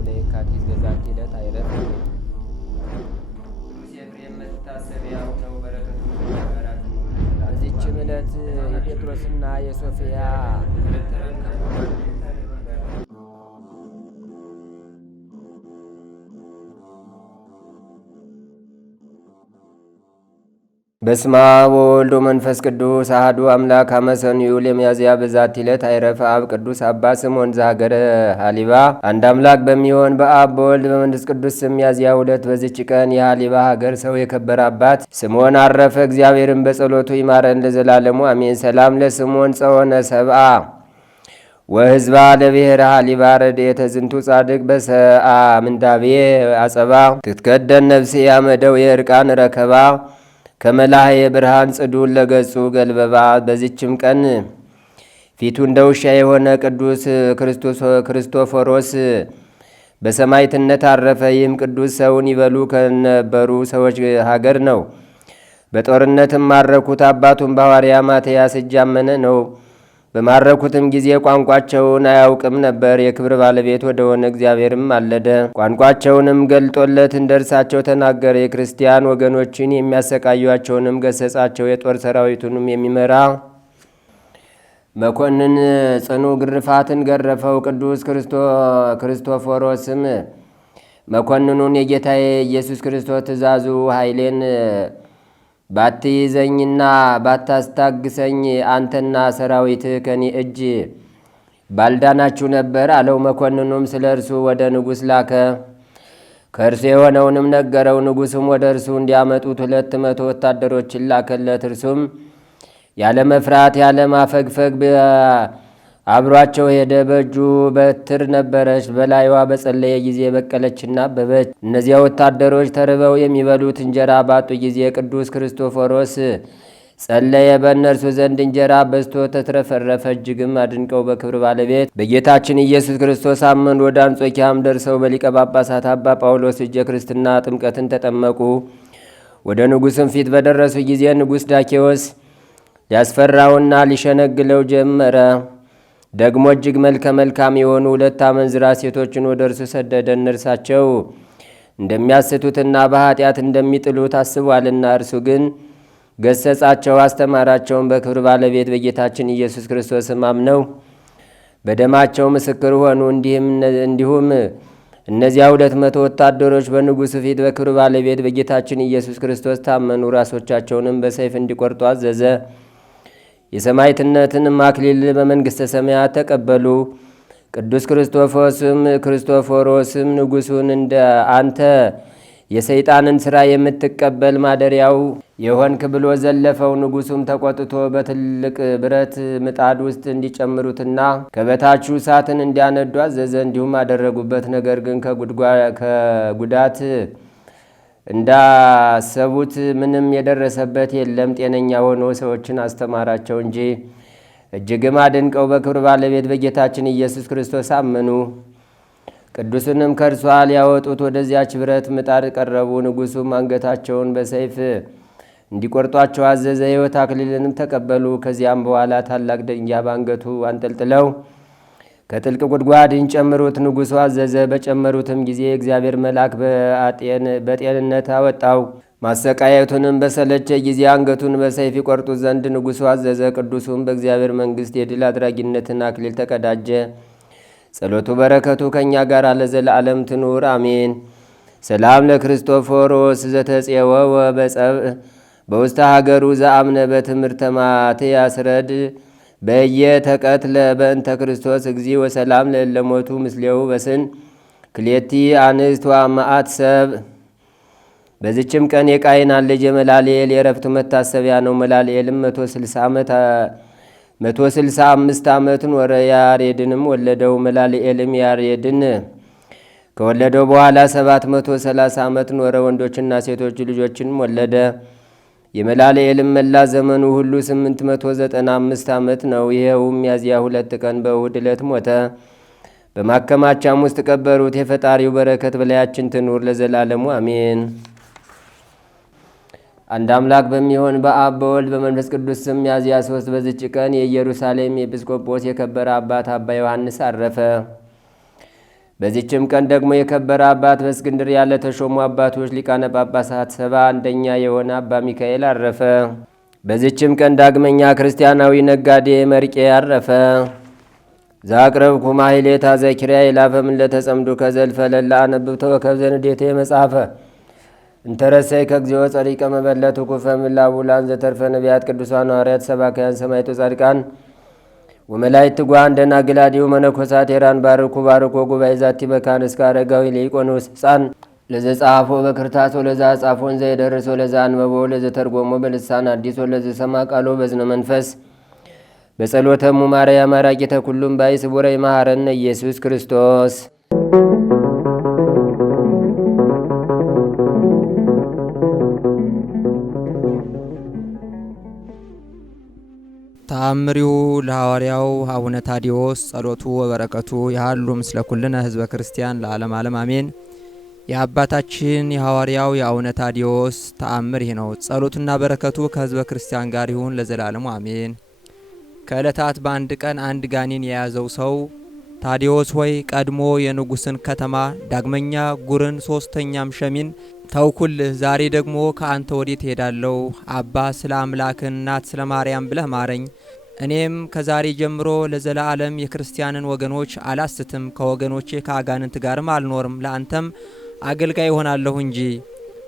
ለየካቲት በዛቲ ዕለት አይረፍ። ቅዱስ ኤፍሬም መታሰቢያው ነው። በረከቱ በዚችም ዕለት የጴጥሮስና የሶፊያ በስመ አብ ወወልድ ወመንፈስ ቅዱስ አሐዱ አምላክ አመ ሰኑዩ ለሚያዝያ በዛቲ ዕለት አይረፈ አብ ቅዱስ አባ ስምዖን ዘሀገረ ሀሊባ። አንድ አምላክ በሚሆን በአብ በወልድ በመንፈስ ቅዱስ ስም ሚያዝያ ሁለት በዚች ቀን የሀሊባ ሀገር ሰው የከበረ አባት ስምዖን አረፈ። እግዚአብሔርን በጸሎቱ ይማረን ለዘላለሙ አሜን። ሰላም ለስምዖን ጸወነ ሰብአ ወህዝባ ለብሔረ ሀሊባ ረድኤተ ዝንቱ ጻድቅ በሰአ ምንዳቤ አጸባ ትትከደን ነፍሴ ያመደው የእርቃን ረከባ ከመላህ የብርሃን ጽዱን ለገጹ ገልበባ። በዚችም ቀን ፊቱ እንደ ውሻ የሆነ ቅዱስ ክርስቶፎሮስ በሰማዕትነት አረፈ። ይህም ቅዱስ ሰውን ይበሉ ከነበሩ ሰዎች ሀገር ነው። በጦርነትም ማረኩት። አባቱም በሐዋርያ ማትያስ እጅ አመነ ነው። በማረኩትም ጊዜ ቋንቋቸውን አያውቅም ነበር። የክብር ባለቤት ወደሆነ እግዚአብሔርም አለደ። ቋንቋቸውንም ገልጦለት እንደ እርሳቸው ተናገረ። የክርስቲያን ወገኖችን የሚያሰቃዩቸውንም ገሰጻቸው። የጦር ሰራዊቱንም የሚመራ መኮንን ጽኑ ግርፋትን ገረፈው። ቅዱስ ክርስቶፎሮስም መኮንኑን የጌታዬ ኢየሱስ ክርስቶስ ትእዛዙ ኃይሌን ባትይዘኝና ባታስታግሰኝ አንተና ሰራዊት ከኔ እጅ ባልዳናችሁ ነበር አለው። መኮንኑም ስለ እርሱ ወደ ንጉሥ ላከ። ከእርሱ የሆነውንም ነገረው። ንጉሥም ወደ እርሱ እንዲያመጡት 200 ወታደሮችን ላከለት። እርሱም ያለ መፍራት ያለ ማፈግፈግ አብሯቸው ሄደ። በእጁ በትር ነበረች። በላይዋ በጸለየ ጊዜ በቀለችና አበበች። እነዚያ ወታደሮች ተርበው የሚበሉት እንጀራ ባጡ ጊዜ ቅዱስ ክርስቶፎሮስ ጸለየ። በእነርሱ ዘንድ እንጀራ በዝቶ ተትረፈረፈ። እጅግም አድንቀው በክብር ባለቤት በጌታችን ኢየሱስ ክርስቶስ አመኑ። ወደ አንጾኪያም ደርሰው በሊቀ ጳጳሳት አባ ጳውሎስ እጀ ክርስትና ጥምቀትን ተጠመቁ። ወደ ንጉሥም ፊት በደረሱ ጊዜ ንጉሥ ዳኬዎስ ሊያስፈራውና ሊሸነግለው ጀመረ። ደግሞ እጅግ መልከ መልካም የሆኑ 2 አመንዝራ ሴቶችን ወደ እርሱ ሰደደ። እነርሳቸው እንደሚያስቱትና በኃጢአት እንደሚጥሉት አስቧልና። እርሱ ግን ገሰጻቸው፣ አስተማራቸውን። በክብር ባለቤት በጌታችን ኢየሱስ ክርስቶስም አምነው በደማቸው ምስክር ሆኑ። እንዲሁም እነዚያ 200 ወታደሮች በንጉሥ ፊት በክብር ባለቤት በጌታችን ኢየሱስ ክርስቶስ ታመኑ። ራሶቻቸውንም በሰይፍ እንዲቆርጡ አዘዘ። የሰማዕትነትንም አክሊል በመንግሥተ ሰማያት ተቀበሉ። ቅዱስ ክርስቶፎሮስም ንጉሡን እንደ አንተ የሰይጣንን ሥራ የምትቀበል ማደሪያው የሆንክ ብሎ ዘለፈው። ንጉሡም ተቆጥቶ በትልቅ ብረት ምጣድ ውስጥ እንዲጨምሩትና ከበታቹ እሳትን እንዲያነዱ አዘዘ። እንዲሁም አደረጉበት። ነገር ግን ከጉዳት እንዳሰቡት ምንም የደረሰበት የለም። ጤነኛ ሆኖ ሰዎችን አስተማራቸው እንጂ። እጅግም አድንቀው በክብር ባለቤት በጌታችን ኢየሱስ ክርስቶስ አመኑ። ቅዱስንም ከእርሷ ሊያወጡት ወደዚያች ብረት ምጣድ ቀረቡ። ንጉሡም አንገታቸውን በሰይፍ እንዲቆርጧቸው አዘዘ። የሕይወት አክሊልንም ተቀበሉ። ከዚያም በኋላ ታላቅ ድንጋይ በአንገቱ አንጠልጥለው ከጥልቅ ጉድጓድ እንጨምሩት ንጉሡ አዘዘ። በጨመሩትም ጊዜ እግዚአብሔር መልአክ በጤንነት አወጣው። ማሰቃየቱንም በሰለቸ ጊዜ አንገቱን በሰይፍ ይቆርጡ ዘንድ ንጉሡ አዘዘ። ቅዱሱም በእግዚአብሔር መንግሥት የድል አድራጊነትን አክሊል ተቀዳጀ። ጸሎቱ በረከቱ ከእኛ ጋር ለዘለዓለም ትኑር አሜን። ሰላም ለክርስቶፎሮስ ዘተጼወወ በውስተ ሀገሩ ዘአምነ በትምህርተ ማትያስረድ በየተቀትለ በእንተ ክርስቶስ እግዚ ወሰላም ለለሞቱ ምስሌው በስን ክሌቲ አንስት ወአማአት ሰብ። በዚችም ቀን የቃይናን ልጅ የመላልኤል የረፍቱ መታሰቢያ ነው። መላልኤልም 165 ዓመትን ወረ ያሬድንም ወለደው። መላልኤልም ያሬድን ከወለደው በኋላ 730 ዓመትን ወረ ወንዶችና ሴቶች ልጆችንም ወለደ። የመላልኤልም መላ ዘመኑ ሁሉ 895 ዓመት ነው። ይኸውም ሚያዝያ 2 ቀን በእሁድ ዕለት ሞተ። በማከማቻም ውስጥ ቀበሩት። የፈጣሪው በረከት በላያችን ትኑር ለዘላለሙ አሜን። አንድ አምላክ በሚሆን በአብ በወልድ በመንፈስ ቅዱስ ስም ሚያዝያ 3 በዚች ቀን የኢየሩሳሌም ኤጲስቆጶስ የከበረ አባት አባ ዮሐንስ አረፈ። በዚችም ቀን ደግሞ የከበረ አባት በእስክንድርያ ለተሾሙ አባቶች ሊቃነ ጳጳሳት 71ኛ የሆነ አባ ሚካኤል አረፈ። በዚችም ቀን ዳግመኛ ክርስቲያናዊ ነጋዴ መርቄ አረፈ። ዛቅረብኩ ማሕሌታ ዘኪርያ ይላፈምን ለተጸምዱ ከዘልፈ ለላ አነብብተ ወከብዘንዴቴ መጽሐፈ እንተረሰይ ከግዚኦ ጸሪቀ መበለቱ ኩፈ ምላቡላን ዘተርፈ ነቢያት ቅዱሳን ሐዋርያት ሰባክያን ሰማዕቱ ጻድቃን ወመላእክት ትጓን ደናግል አድኅዉ መነኮሳት ሄራን ባርኩ ባርኮ ጉባኤ ዛቲ መካን እስከ አረጋዊ ሊቆኖስ ሕፃን ለዘጻፎ በክርታስ ወለዛ ጻፎን ዘይደርስ ወለዛ አንበቦ ለዘተርጎሞ በልሳን አዲስ ወለዘሰማ ቃሎ በዝነ መንፈስ በጸሎተሙ ማርያም አራቂተ ኩሉም ባይ ስቡረ ይማረነ ኢየሱስ ክርስቶስ። ተአምሪሁ ለሐዋርያው አቡነ ታዲዎስ ጸሎቱ ወበረከቱ ያህሉ ምስለ ኩልነ ህዝበ ክርስቲያን ለዓለም ዓለም አሜን። የአባታችን የሐዋርያው የአቡነ ታዲዎስ ተአምር ይህ ነው። ጸሎቱና በረከቱ ከህዝበ ክርስቲያን ጋር ይሁን ለዘላለሙ አሜን። ከዕለታት በአንድ ቀን አንድ ጋኔን የያዘው ሰው ታዲዎስ ሆይ ቀድሞ የንጉሥን ከተማ ዳግመኛ ጉርን ሶስተኛም ሸሚን ተውኩልህ። ዛሬ ደግሞ ከአንተ ወዴት ሄዳለሁ? አባ ስለ አምላክህ እናት ስለ ማርያም ብለህ ማረኝ። እኔም ከዛሬ ጀምሮ ለዘላለም የክርስቲያንን ወገኖች አላስትም፣ ከወገኖቼ ከአጋንንት ጋርም አልኖርም፣ ለአንተም አገልጋይ ይሆናለሁ እንጂ።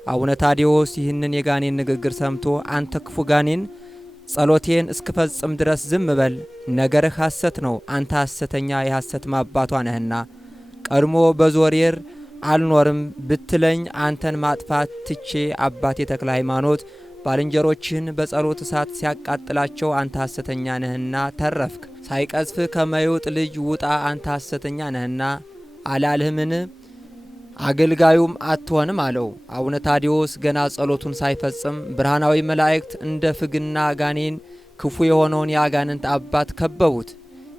አቡነ ታዲዎስ ይህንን የጋኔን ንግግር ሰምቶ አንተ ክፉ ጋኔን ጸሎቴን እስክፈጽም ድረስ ዝም በል፣ ነገርህ ሐሰት ነው፣ አንተ ሐሰተኛ የሐሰት ማባቷ ነህና። ቀድሞ በዞሬር አልኖርም ብትለኝ አንተን ማጥፋት ትቼ አባቴ ተክለ ሃይማኖት ባልንጀሮችህን በጸሎት እሳት ሲያቃጥላቸው አንተ ሐሰተኛ ነህና ተረፍክ። ሳይቀዝፍ ከመይውጥ ልጅ ውጣ አንተ ሐሰተኛ ነህና አላልህምን? አገልጋዩም አትሆንም አለው። አቡነ ታዲዎስ ገና ጸሎቱን ሳይፈጽም ብርሃናዊ መላእክት እንደ ፍግና ጋኔን ክፉ የሆነውን የአጋንንት አባት ከበቡት።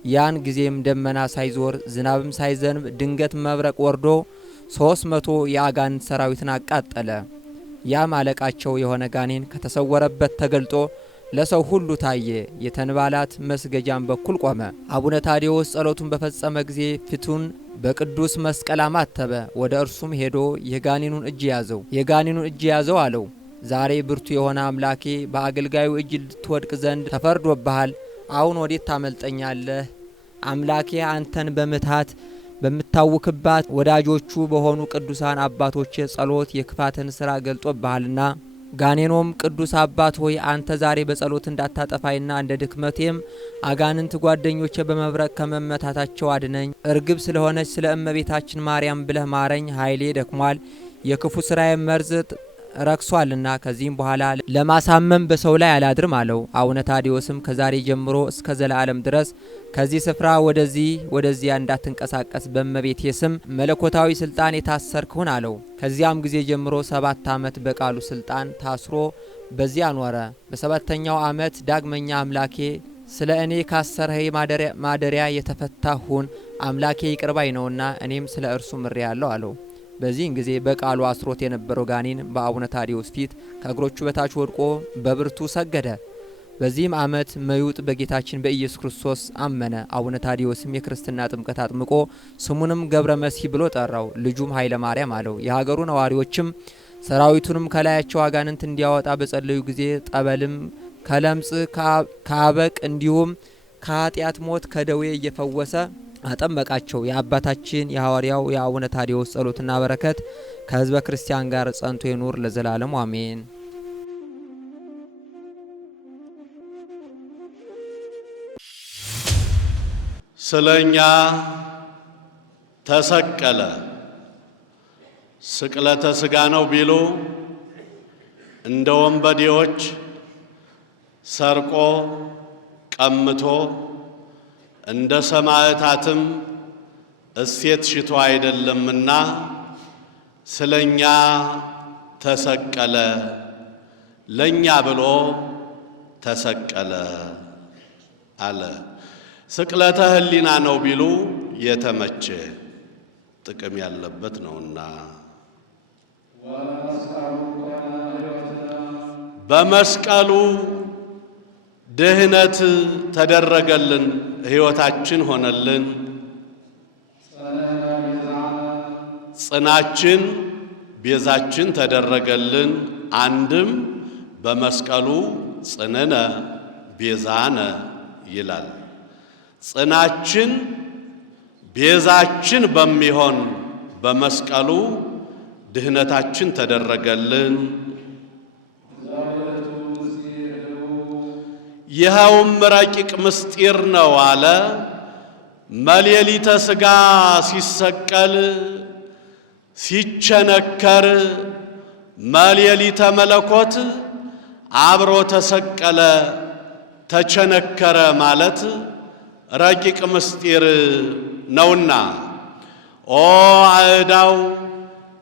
ያን ጊዜም ደመና ሳይዞር ዝናብም ሳይዘንብ ድንገት መብረቅ ወርዶ 300 የአጋንንት ሰራዊትን አቃጠለ። ያም አለቃቸው የሆነ ጋኔን ከተሰወረበት ተገልጦ ለሰው ሁሉ ታየ። የተንባላት መስገጃም በኩል ቆመ። አቡነ ታዲዎስ ጸሎቱን በፈጸመ ጊዜ ፊቱን በቅዱስ መስቀል አማተበ። ወደ እርሱም ሄዶ የጋኔኑን እጅ ያዘው አለው። ዛሬ ብርቱ የሆነ አምላኬ በአገልጋዩ እጅ ልትወድቅ ዘንድ ተፈርዶብሃል። አሁን ወዴት ታመልጠኛለህ? አምላኬ አንተን በምትሃት በምታውክባት ወዳጆቹ በሆኑ ቅዱሳን አባቶች ጸሎት የክፋትን ሥራ ገልጦብሃልና። ጋኔኖም ቅዱስ አባት ሆይ አንተ ዛሬ በጸሎት እንዳታጠፋይና እንደ ድክመቴም አጋንንት ጓደኞቼ በመብረቅ ከመመታታቸው አድነኝ። እርግብ ስለሆነች ስለ እመቤታችን ማርያም ብለህ ማረኝ። ኃይሌ ደክሟል፣ የክፉ ሥራዬ መርዝ ረክሷልና ከዚህም በኋላ ለማሳመም በሰው ላይ አላድርም አለው። አቡነ ታዲዎስም ከዛሬ ጀምሮ እስከ ዘላለም ድረስ ከዚህ ስፍራ ወደዚያ እንዳትንቀሳቀስ በእመቤቴ ስም መለኮታዊ ስልጣን የታሰርክሁን አለው። ከዚያም ጊዜ ጀምሮ 7 ዓመት በቃሉ ስልጣን ታስሮ በዚያ ኖረ። በሰባተኛው ዓመት ዳግመኛ አምላኬ ስለ እኔ ካሰርኸኝ ማደሪያ የተፈታሁን አምላኬ ይቅርባይ ነውና እኔም ስለ እርሱ ምሬያለሁ አለው። በዚህን ጊዜ በቃሉ አስሮት የነበረው ጋኔን በአቡነ ታዲዎስ ፊት ከእግሮቹ በታች ወድቆ በብርቱ ሰገደ። በዚህም ዓመት መዩጥ በጌታችን በኢየሱስ ክርስቶስ አመነ። አቡነ ታዲዎስም የክርስትና ጥምቀት አጥምቆ ስሙንም ገብረ መሲህ ብሎ ጠራው። ልጁም ኃይለ ማርያም አለው። የሀገሩ ነዋሪዎችም ሰራዊቱንም ከላያቸው አጋንንት እንዲያወጣ በጸለዩ ጊዜ ጠበልም ከለምጽ ከአበቅ እንዲሁም ከኃጢአት ሞት ከደዌ እየፈወሰ አጠመቃቸው። የአባታችን የሐዋርያው የአቡነ ታዲዎስ ጸሎትና በረከት ከህዝበ ክርስቲያን ጋር ጸንቶ ይኑር ለዘላለሙ አሜን። ስለኛ ተሰቀለ። ስቅለተ ሥጋ ነው ቢሉ እንደ ወንበዴዎች ሰርቆ ቀምቶ እንደ ሰማዕታትም እሴት ሽቶ አይደለምና ስለኛ ተሰቀለ፣ ለኛ ብሎ ተሰቀለ አለ። ስቅለተ ህሊና ነው ቢሉ የተመቸ ጥቅም ያለበት ነውና በመስቀሉ ድህነት ተደረገልን፣ ሕይወታችን ሆነልን። ጽናችን ቤዛችን ተደረገልን። አንድም በመስቀሉ ጽንነ ቤዛነ ይላል። ጽናችን ቤዛችን በሚሆን በመስቀሉ ድህነታችን ተደረገልን። ይኸውም ረቂቅ ምስጢር ነው አለ። መሌሊተ ሥጋ ሲሰቀል ሲቸነከር መሌሊተ መለኮት አብሮ ተሰቀለ ተቸነከረ ማለት ረቂቅ ምስጢር ነውና ኦ አእዳው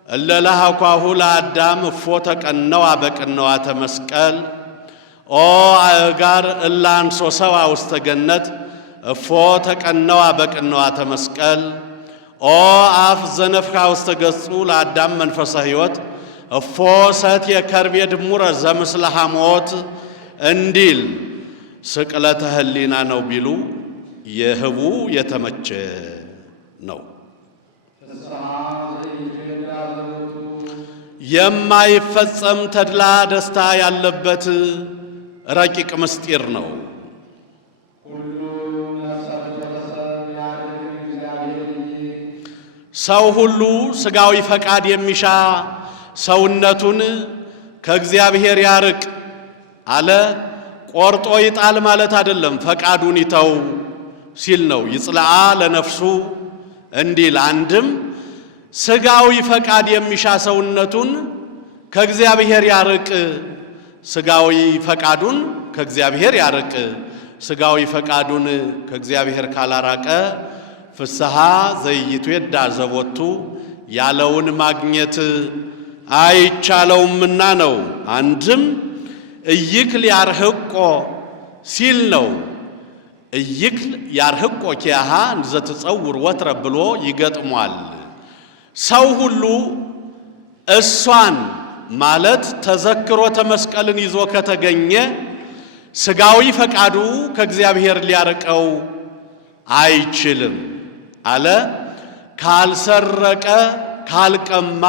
እለ ለሐኳሁ ለአዳም እፎ ተቀነዋ በቅንዋተ መስቀል ኦ አእጋር እለ አንሶ ሰብአ ውስተ ገነት እፎ ተቀነዋ በቅንዋተ መስቀል ኦ አፍ ዘነፍካ ውስተ ገጹ ለአዳም መንፈሰ ሕይወት እፎ ሰትየ ከርቤ ድሙረ ዘምስለ ሐሞት እንዲል ስቅለተ ህሊና ነው ቢሉ የህቡ የተመቸ ነው። የማይፈጸም ተድላ ደስታ ያለበት ረቂቅ ምስጢር ነው። ሰው ሁሉ ሥጋዊ ፈቃድ የሚሻ ሰውነቱን ከእግዚአብሔር ያርቅ አለ። ቆርጦ ይጣል ማለት አይደለም፣ ፈቃዱን ይተው ሲል ነው። ይጽልዓ ለነፍሱ እንዲል አንድም ሥጋዊ ፈቃድ የሚሻ ሰውነቱን ከእግዚአብሔር ያርቅ፣ ሥጋዊ ፈቃዱን ከእግዚአብሔር ያርቅ። ሥጋዊ ፈቃዱን ከእግዚአብሔር ካላራቀ ፍስሐ ዘይትዌዳ ዘቦቱ ያለውን ማግኘት አይቻለውምና ነው። አንድም እይክል ያርህቆ ሲል ነው። እይክል ያርህቆ ኪያሃ እንዘትጸውር ወትረ ብሎ ይገጥሟል። ሰው ሁሉ እሷን ማለት ተዘክሮተ መስቀልን ይዞ ከተገኘ ሥጋዊ ፈቃዱ ከእግዚአብሔር ሊያርቀው አይችልም አለ። ካልሰረቀ፣ ካልቀማ፣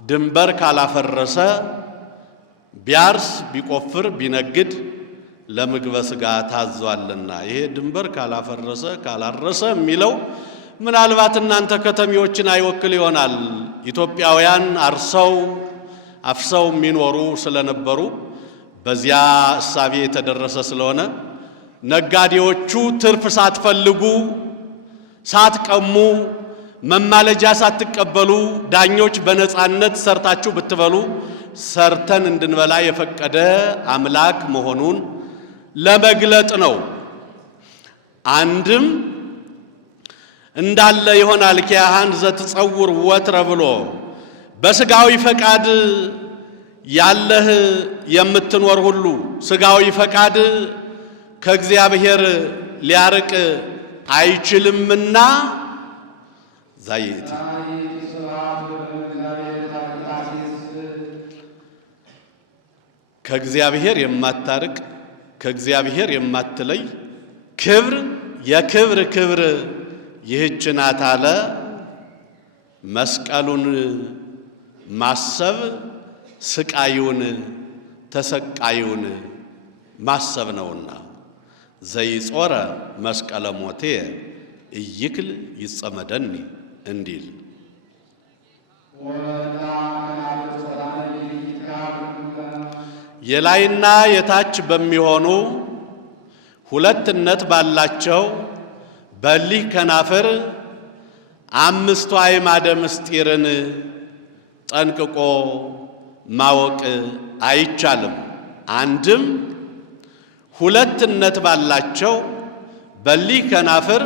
ድንበር ካላፈረሰ፣ ቢያርስ፣ ቢቆፍር፣ ቢነግድ ለምግበ ሥጋ ታዟልና። ይሄ ድንበር ካላፈረሰ ካላረሰ የሚለው ምናልባት እናንተ ከተሜዎችን አይወክል ይሆናል። ኢትዮጵያውያን አርሰው አፍሰው የሚኖሩ ስለነበሩ በዚያ እሳቤ የተደረሰ ስለሆነ ነጋዴዎቹ ትርፍ ሳትፈልጉ ሳትቀሙ መማለጃ ሳትቀበሉ ዳኞች በነጻነት ሰርታችሁ ብትበሉ ሰርተን እንድንበላ የፈቀደ አምላክ መሆኑን ለመግለጥ ነው። አንድም እንዳለ ይሆናል ኪያሃን ዘትጸውር ወትረ ብሎ በሥጋዊ ፈቃድ ያለህ የምትኖር ሁሉ ሥጋዊ ፈቃድ ከእግዚአብሔር ሊያርቅ አይችልምና ዛይቲ ከእግዚአብሔር የማታርቅ ከእግዚአብሔር የማትለይ ክብር የክብር ክብር ይህች ናት አለ። መስቀሉን ማሰብ ስቃዩን ተሰቃዩን ማሰብ ነውና ዘይጾረ መስቀለ ሞቴ እይክል ይጸመደኒ እንዲል የላይና የታች በሚሆኑ ሁለትነት ባላቸው በሊህ ከናፍር አምስቱ አዕማደ ምስጢርን ጠንቅቆ ማወቅ አይቻልም። አንድም ሁለትነት ባላቸው በሊህ ከናፍር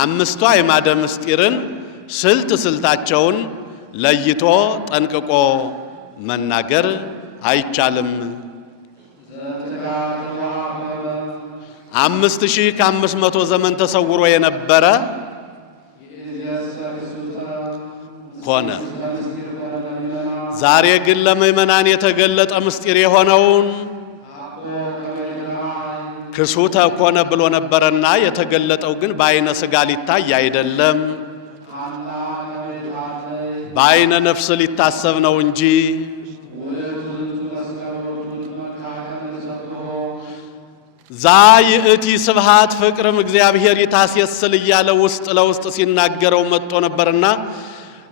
አምስቱ አዕማደ ምስጢርን ስልት ስልታቸውን ለይቶ ጠንቅቆ መናገር አይቻልም። 5500 ዘመን ተሰውሮ የነበረ ሆነ። ዛሬ ግን ለምእመናን የተገለጠ ምስጢር የሆነውን ክሱተ ኮነ ብሎ ነበረና የተገለጠው ግን በዓይነ ሥጋ ሊታይ አይደለም። በዓይነ ነፍስ ሊታሰብ ነው እንጂ ዛ ይእቲ ስብሃት ፍቅርም እግዚአብሔር ይታስየስል እያለ ውስጥ ለውስጥ ሲናገረው መጥቶ ነበርና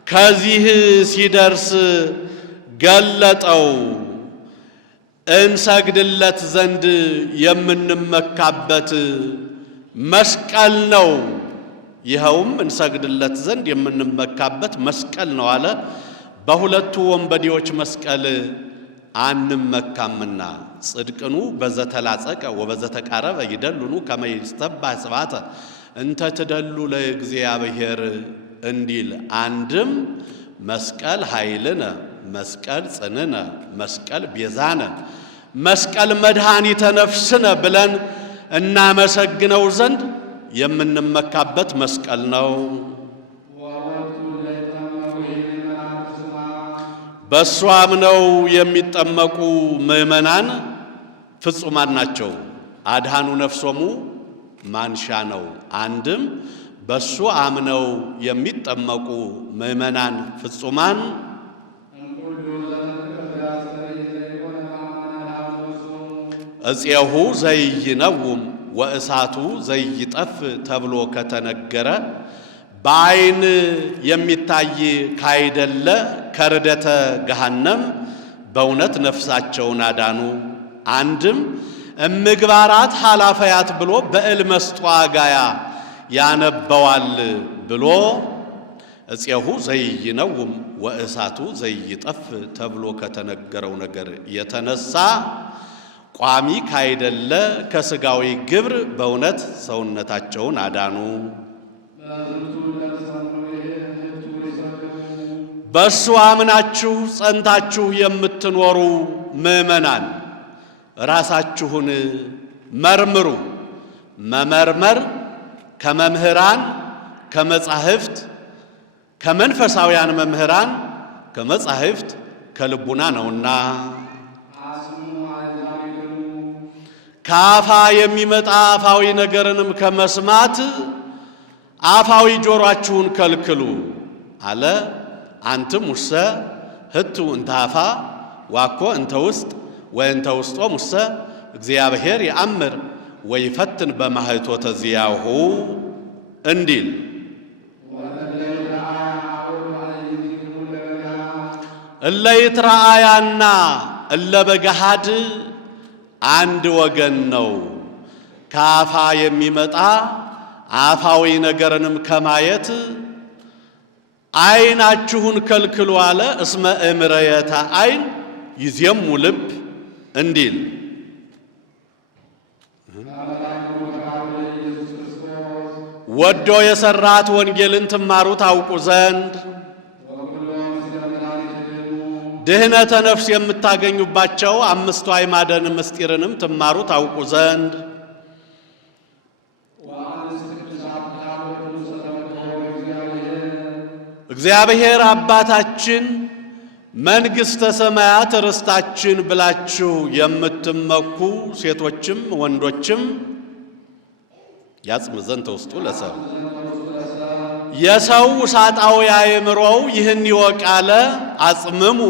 ከዚህ ሲደርስ ገለጠው። እንሰግድለት ዘንድ የምንመካበት መስቀል ነው። ይኸውም እንሰግድለት ዘንድ የምንመካበት መስቀል ነው አለ። በሁለቱ ወንበዴዎች መስቀል አንመካምና ጽድቅኑ በዘተላጸቀ ወበዘተቃረበ ይደሉኑ ከመ ይስተባህ ስብሐተ እንተ ትደሉ ለእግዚአብሔር እንዲል አንድም መስቀል ኃይልነ፣ መስቀል ጽንነ፣ መስቀል ቤዛነ፣ መስቀል መድኃኒተ ነፍስነ ብለን እናመሰግነው ዘንድ የምንመካበት መስቀል ነው። በእሱ አምነው የሚጠመቁ ምእመናን ፍጹማን ናቸው። አድኃኑ ነፍሶሙ ማንሻ ነው። አንድም በእሱ አምነው የሚጠመቁ ምእመናን ፍጹማን እፄሁ ዘይነውም ወእሳቱ ዘይጠፍ ተብሎ ከተነገረ በዓይን የሚታይ ካይደለ ከርደተ ገሃነም በእውነት ነፍሳቸውን አዳኑ። አንድም እምግባራት ኃላፈያት ብሎ በእልመስጧ ጋያ ያነበዋል ብሎ እፄሁ ዘይነውም ወእሳቱ ዘይጠፍ ተብሎ ከተነገረው ነገር የተነሳ ቋሚ ካይደለ ከሥጋዊ ግብር በእውነት ሰውነታቸውን አዳኑ። በእሱ አምናችሁ ጸንታችሁ የምትኖሩ ምእመናን ራሳችሁን መርምሩ። መመርመር ከመምህራን ከመጻሕፍት ከመንፈሳውያን መምህራን ከመጻሕፍት ከልቡና ነውና ከአፋ የሚመጣ አፋዊ ነገርንም ከመስማት አፋዊ ጆሮአችሁን ከልክሉ አለ። አንትም ውሰ ህቱ እንተ አፋ ዋኮ እንተ ውስጥ ወእንተ ውስጦ ሙሰ እግዚአብሔር ያአምር ወይፈትን በማኅቶተ ዚአሁ እንዲል እለ ይትረአያና እለ በገሃድ አንድ ወገን ነው። ከአፋ የሚመጣ አፋዊ ነገርንም ከማየት ዓይናችሁን ከልክሉ አለ። እስመ እምረየተ ዓይን ይዜሙ ልብ እንዲል ወዶ የሰራት ወንጌልን ትማሩ ታውቁ ዘንድ ድህነተ ነፍስ የምታገኙባቸው አምስቱ አዕማደ ምስጢርንም ትማሩ ታውቁ ዘንድ እግዚአብሔር አባታችን መንግሥተ ሰማያት ርስታችን ብላችሁ የምትመኩ ሴቶችም ወንዶችም ያጽም ዘንድ ተውስጡ ለሰው የሰው ውሳጣዊ አእምሮው ይህን ይወቃለ። አጽምሙ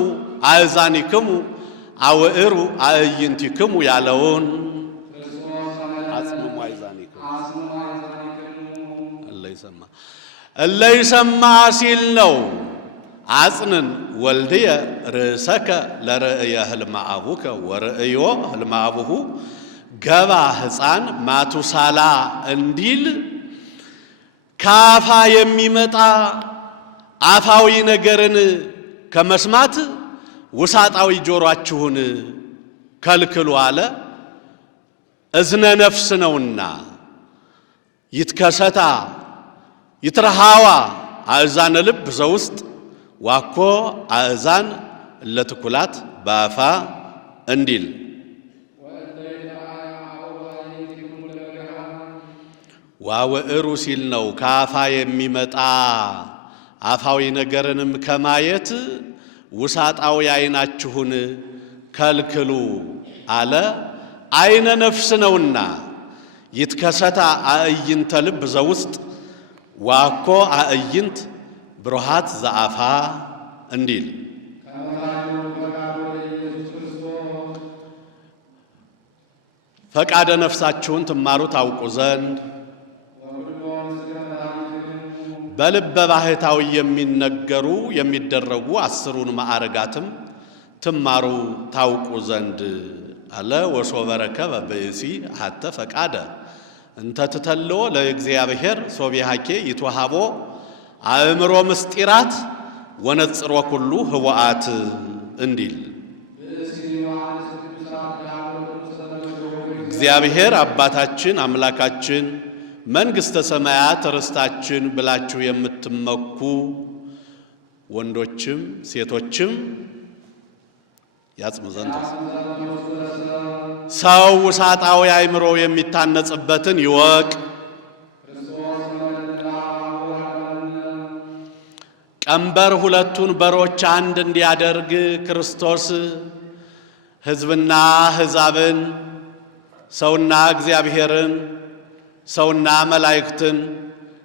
አእዛኒክሙ አውዕሩ አዕይንቲክሙ ያለውን አጽምሙ አእዛኒክሙ እለ ይሰማ ሲል ነው። አጽንን ወልድየ ርእሰከ ለርእየ ህልመ አቡከ ወርእዮ ህልመ አቡሁ ገባ ሕፃን ማቱሳላ እንዲል ከአፋ የሚመጣ አፋዊ ነገርን ከመስማት ውሳጣዊ ጆሮአችሁን ከልክሉ አለ። እዝነ ነፍስ ነውና ይትከሰታ ይትረሃዋ አእዛነ ልብ ዘውስጥ ዋኮ አእዛን ለትኩላት በአፋ እንዲል ዋውዕሩ ሲል ነው። ከአፋ የሚመጣ አፋዊ ነገርንም ከማየት ውሳጣዊ ዓይናችሁን ከልክሉ አለ። ዓይነ ነፍስ ነውና ይትከሰታ አዕይንተ ልብ ዘውስጥ ዋኮ አዕይንት ብሩሃት ዘአፋ እንዲል ፈቃደ ነፍሳችሁን ትማሩ ታውቁ ዘንድ በልበ ባህታዊ የሚነገሩ የሚደረጉ 10ሩን ማዕርጋትም ትማሩ ታውቁ ዘንድ አለ። ወሶበረከ በብእሲ ሀተ ፈቃደ እንተ ትተልዎ ለእግዚአብሔር ሶቢሃኬ ይትወሃቦ አእምሮ ምስጢራት ወነጽሮ ኩሉ ህወአት እንዲል እግዚአብሔር አባታችን አምላካችን መንግሥተ ሰማያት ርስታችን ብላችሁ የምትመኩ ወንዶችም ሴቶችም ያጽሙ ዘንድ ሰው ውሳጣዊ አእምሮ የሚታነጽበትን ይወቅ። ቀንበር ሁለቱን በሮች አንድ እንዲያደርግ ክርስቶስ ሕዝብና ሕዛብን ሰውና እግዚአብሔርን ሰውና መላእክትን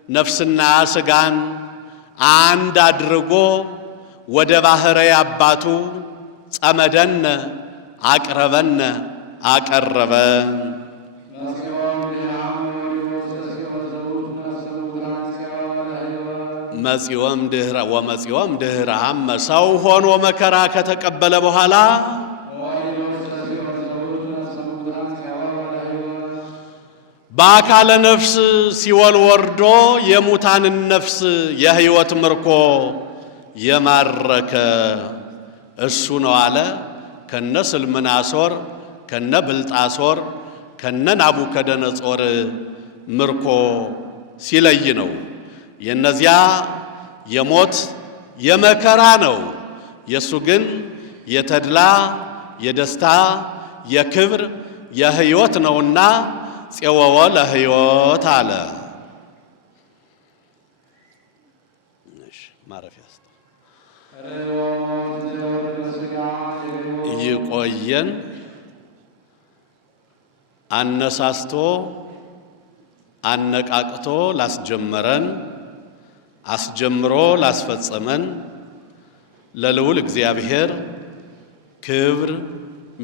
ነፍስና ሥጋን አንድ አድርጎ ወደ ባሕርይ አባቱ ጸመደነ አቅረበነ አቀረበ። ወመጽኦም ድኅረ ሐመ ሰው ሆኖ መከራ ከተቀበለ በኋላ በአካለ ነፍስ ሲኦል ወርዶ የሙታንን ነፍስ የሕይወት ምርኮ የማረከ እሱ ነው አለ። ከነ ስልምናሶር ከነ ብልጣሶር ከነ ናቡከደነጾር ምርኮ ሲለይ ነው። የነዚያ የሞት የመከራ ነው። የሱ ግን የተድላ የደስታ የክብር የሕይወት ነውና ፄወወ ለሕይወት አለ። ይቆየን አነሳስቶ አነቃቅቶ ላስጀመረን አስጀምሮ ላስፈጸመን ለልዑል እግዚአብሔር ክብር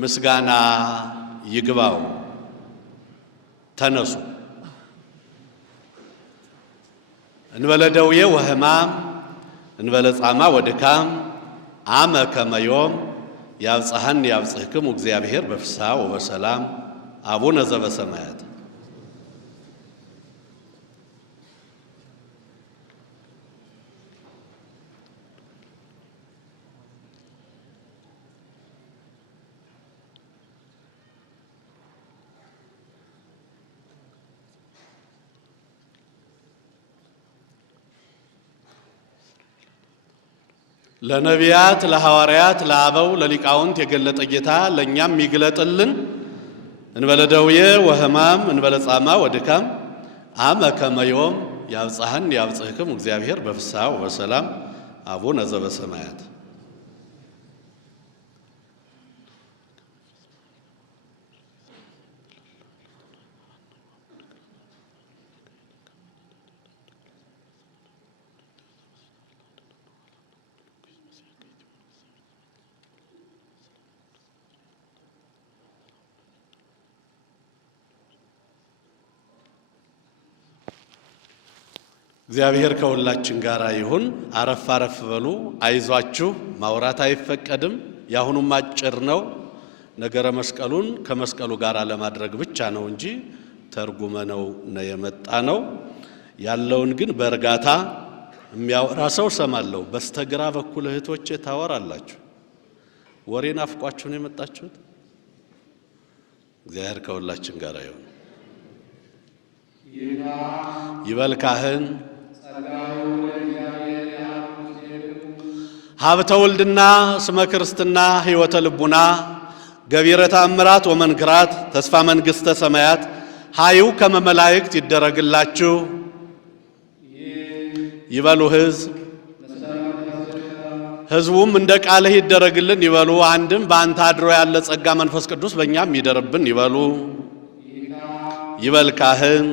ምስጋና ይግባው። ተነሱ እንበለ ደዌ ወሕማም እንበለ ጻማ ወድካም አመ ከመ ዮም ያብጽሐን ያብጽሕክሙ እግዚአብሔር በፍስሐ ወበሰላም አቡነ ዘበሰማያት። ለነቢያት ለሐዋርያት ለአበው ለሊቃውንት የገለጠ ጌታ ለእኛም ይግለጥልን። እንበለ ደዌ ወሕማም እንበለ ጻማ ወድካም አመ ከመ ዮም ያብጽሐን ያብጽሕክሙ እግዚአብሔር በፍስሐ ወበሰላም አቡነ ዘበሰማያት። እግዚአብሔር ከሁላችን ጋር ይሁን። አረፍ አረፍ በሉ፣ አይዟችሁ። ማውራት አይፈቀድም። ያሁኑም አጭር ነው። ነገረ መስቀሉን ከመስቀሉ ጋር ለማድረግ ብቻ ነው እንጂ ተርጉመነው ነው የመጣ ነው። ያለውን ግን በእርጋታ የሚያወራ ሰው ሰማለሁ። በስተግራ በኩል እህቶቼ ታወራላችሁ። ወሬ ናፍቋችሁ ነው የመጣችሁት። እግዚአብሔር ከሁላችን ጋር ይሁን። ይበል ካህን ሀብተ ወልድና ስመ ክርስትና ሕይወተ ልቡና ገቢረ ተአምራት ወመንክራት ተስፋ መንግሥተ ሰማያት ሀዩ ከመ መላእክት ይደረግላችሁ ይበሉ ሕዝብ። ሕዝቡም እንደ ቃልህ ይደረግልን ይበሉ። አንድም በአንተ አድሮ ያለ ጸጋ መንፈስ ቅዱስ በእኛም ይደርብን ይበሉ። ይበል ካህን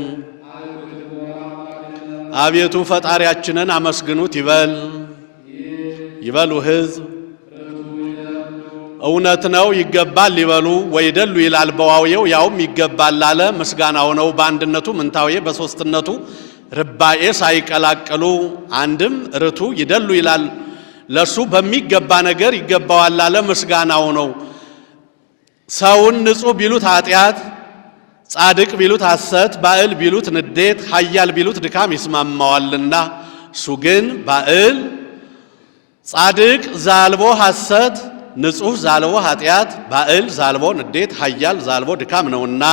አቤቱ ፈጣሪያችንን አመስግኑት ይበል። ይበሉ ሕዝብ እውነት ነው ይገባል ይበሉ ወይደሉ ይላል በዋውየው ያውም ይገባል አለ ምስጋናው ነው በአንድነቱ ምንታውየ በሶስትነቱ ርባኤ ሳይቀላቀሉ አንድም ርቱ ይደሉ ይላል ለሱ በሚገባ ነገር ይገባዋል አለ ምስጋናው ነው ሰውን ንጹህ ቢሉት ኃጢአት ጻድቅ ቢሉት ሐሰት ባዕል ቢሉት ንዴት ኃያል ቢሉት ድካም ይስማማዋልና እሱ ግን ባዕል ጻድቅ ዛልቦ ሐሰት ንጹህ ዛልቦ ኃጢአት ባዕል ዛልቦ ንዴት ኃያል ዛልቦ ድካም ነውና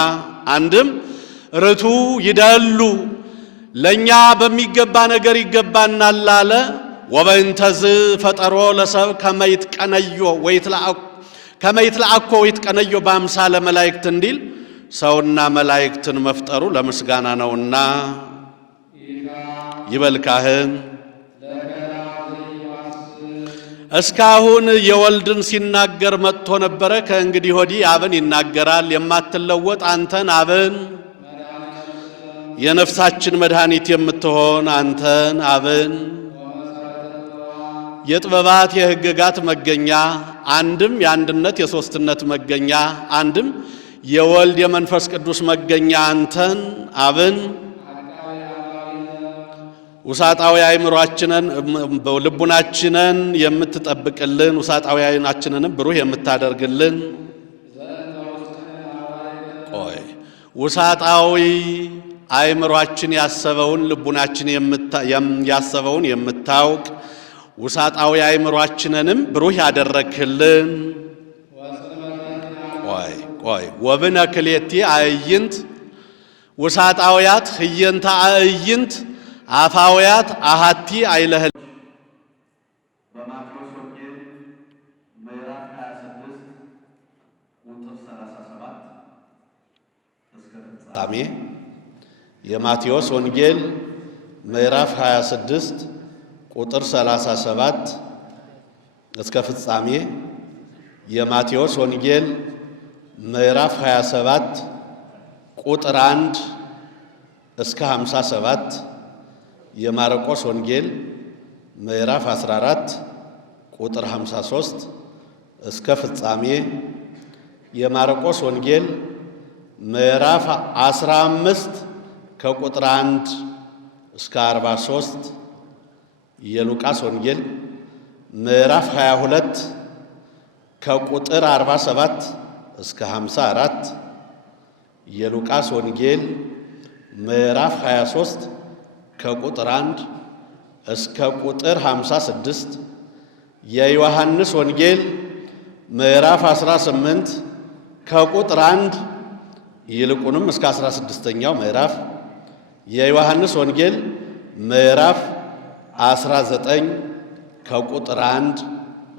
አንድም ርቱ ይደሉ ለኛ በሚገባ ነገር ይገባናል አለ ወበእንተዝ ፈጠሮ ለሰብ ከመይትለአኮ ወይትቀነዮ በአምሳለ መላእክት እንዲል ሰውና መላእክትን መፍጠሩ ለምስጋና ነውና ይበል ካህን እስካሁን የወልድን ሲናገር መጥቶ ነበረ ከእንግዲህ ወዲህ አብን ይናገራል የማትለወጥ አንተን አብን የነፍሳችን መድኃኒት የምትሆን አንተን አብን የጥበባት የሕግጋት መገኛ አንድም የአንድነት የሶስትነት መገኛ አንድም የወልድ የመንፈስ ቅዱስ መገኛ አንተን አብን ውሳጣዊ አእምሮአችንን ልቡናችንን የምትጠብቅልን ውሳጣዊ ዓይናችንንም ብሩህ የምታደርግልን ውሳጣዊ አእምሮአችን ያሰበውን ልቡናችን ያሰበውን የምታውቅ ውሳጣዊ አእምሮአችንንም ብሩህ ያደረክልን ወብነ ክሌቲ አዕይንት ውሳጣውያት ህየንተ አዕይንት አፋውያት አሃቲ አይለህል በማቴዎስ ወንጌል ምዕራፍ 26 ቁጥር 37 እስከ ፍጻሜ የማቴዎስ ወንጌል ምዕራፍ 26 ቁጥር 37 እስከ ፍጻሜ የማቴዎስ ወንጌል ምዕራፍ 27 ቁጥር 1 እስከ 57 የማርቆስ ወንጌል ምዕራፍ 14 ቁጥር 53 እስከ ፍጻሜ የማርቆስ ወንጌል ምዕራፍ 15 ከቁጥር 1 እስከ 43 የሉቃስ ወንጌል ምዕራፍ 22 ከቁጥር 47 እስከ 54 የሉቃስ ወንጌል ምዕራፍ 23 ከቁጥር 1 እስከ ቁጥር 56 የዮሐንስ ወንጌል ምዕራፍ 18 ከቁጥር 1 ይልቁንም እስከ 16ኛው ምዕራፍ የዮሐንስ ወንጌል ምዕራፍ 19 ከቁጥር 1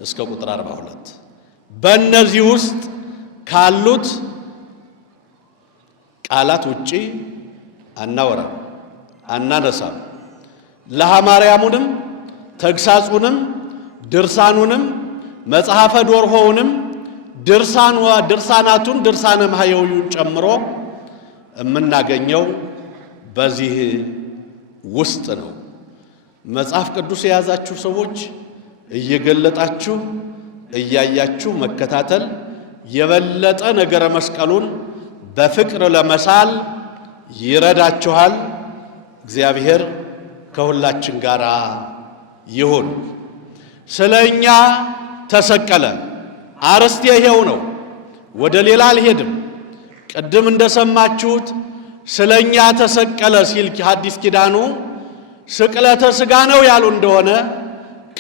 እስከ ቁጥር 42 በእነዚህ ውስጥ ካሉት ቃላት ውጪ አናወራም አናነሳም ለሐማርያሙንም ተግሳጹንም ድርሳኑንም መጽሐፈ ዶርሆውንም ድርሳናቱን ድርሳነ ማህየውን ጨምሮ የምናገኘው በዚህ ውስጥ ነው። መጽሐፍ ቅዱስ የያዛችሁ ሰዎች እየገለጣችሁ እያያችሁ መከታተል የበለጠ ነገረ መስቀሉን በፍቅር ለመሳል ይረዳችኋል። እግዚአብሔር ከሁላችን ጋር ይሁን። ስለኛ ተሰቀለ አርስቴ ይሄው ነው። ወደ ሌላ አልሄድም። ቅድም እንደሰማችሁት ስለኛ ተሰቀለ ሲል ሐዲስ ኪዳኑ ስቅለተ ሥጋ ነው ያሉ እንደሆነ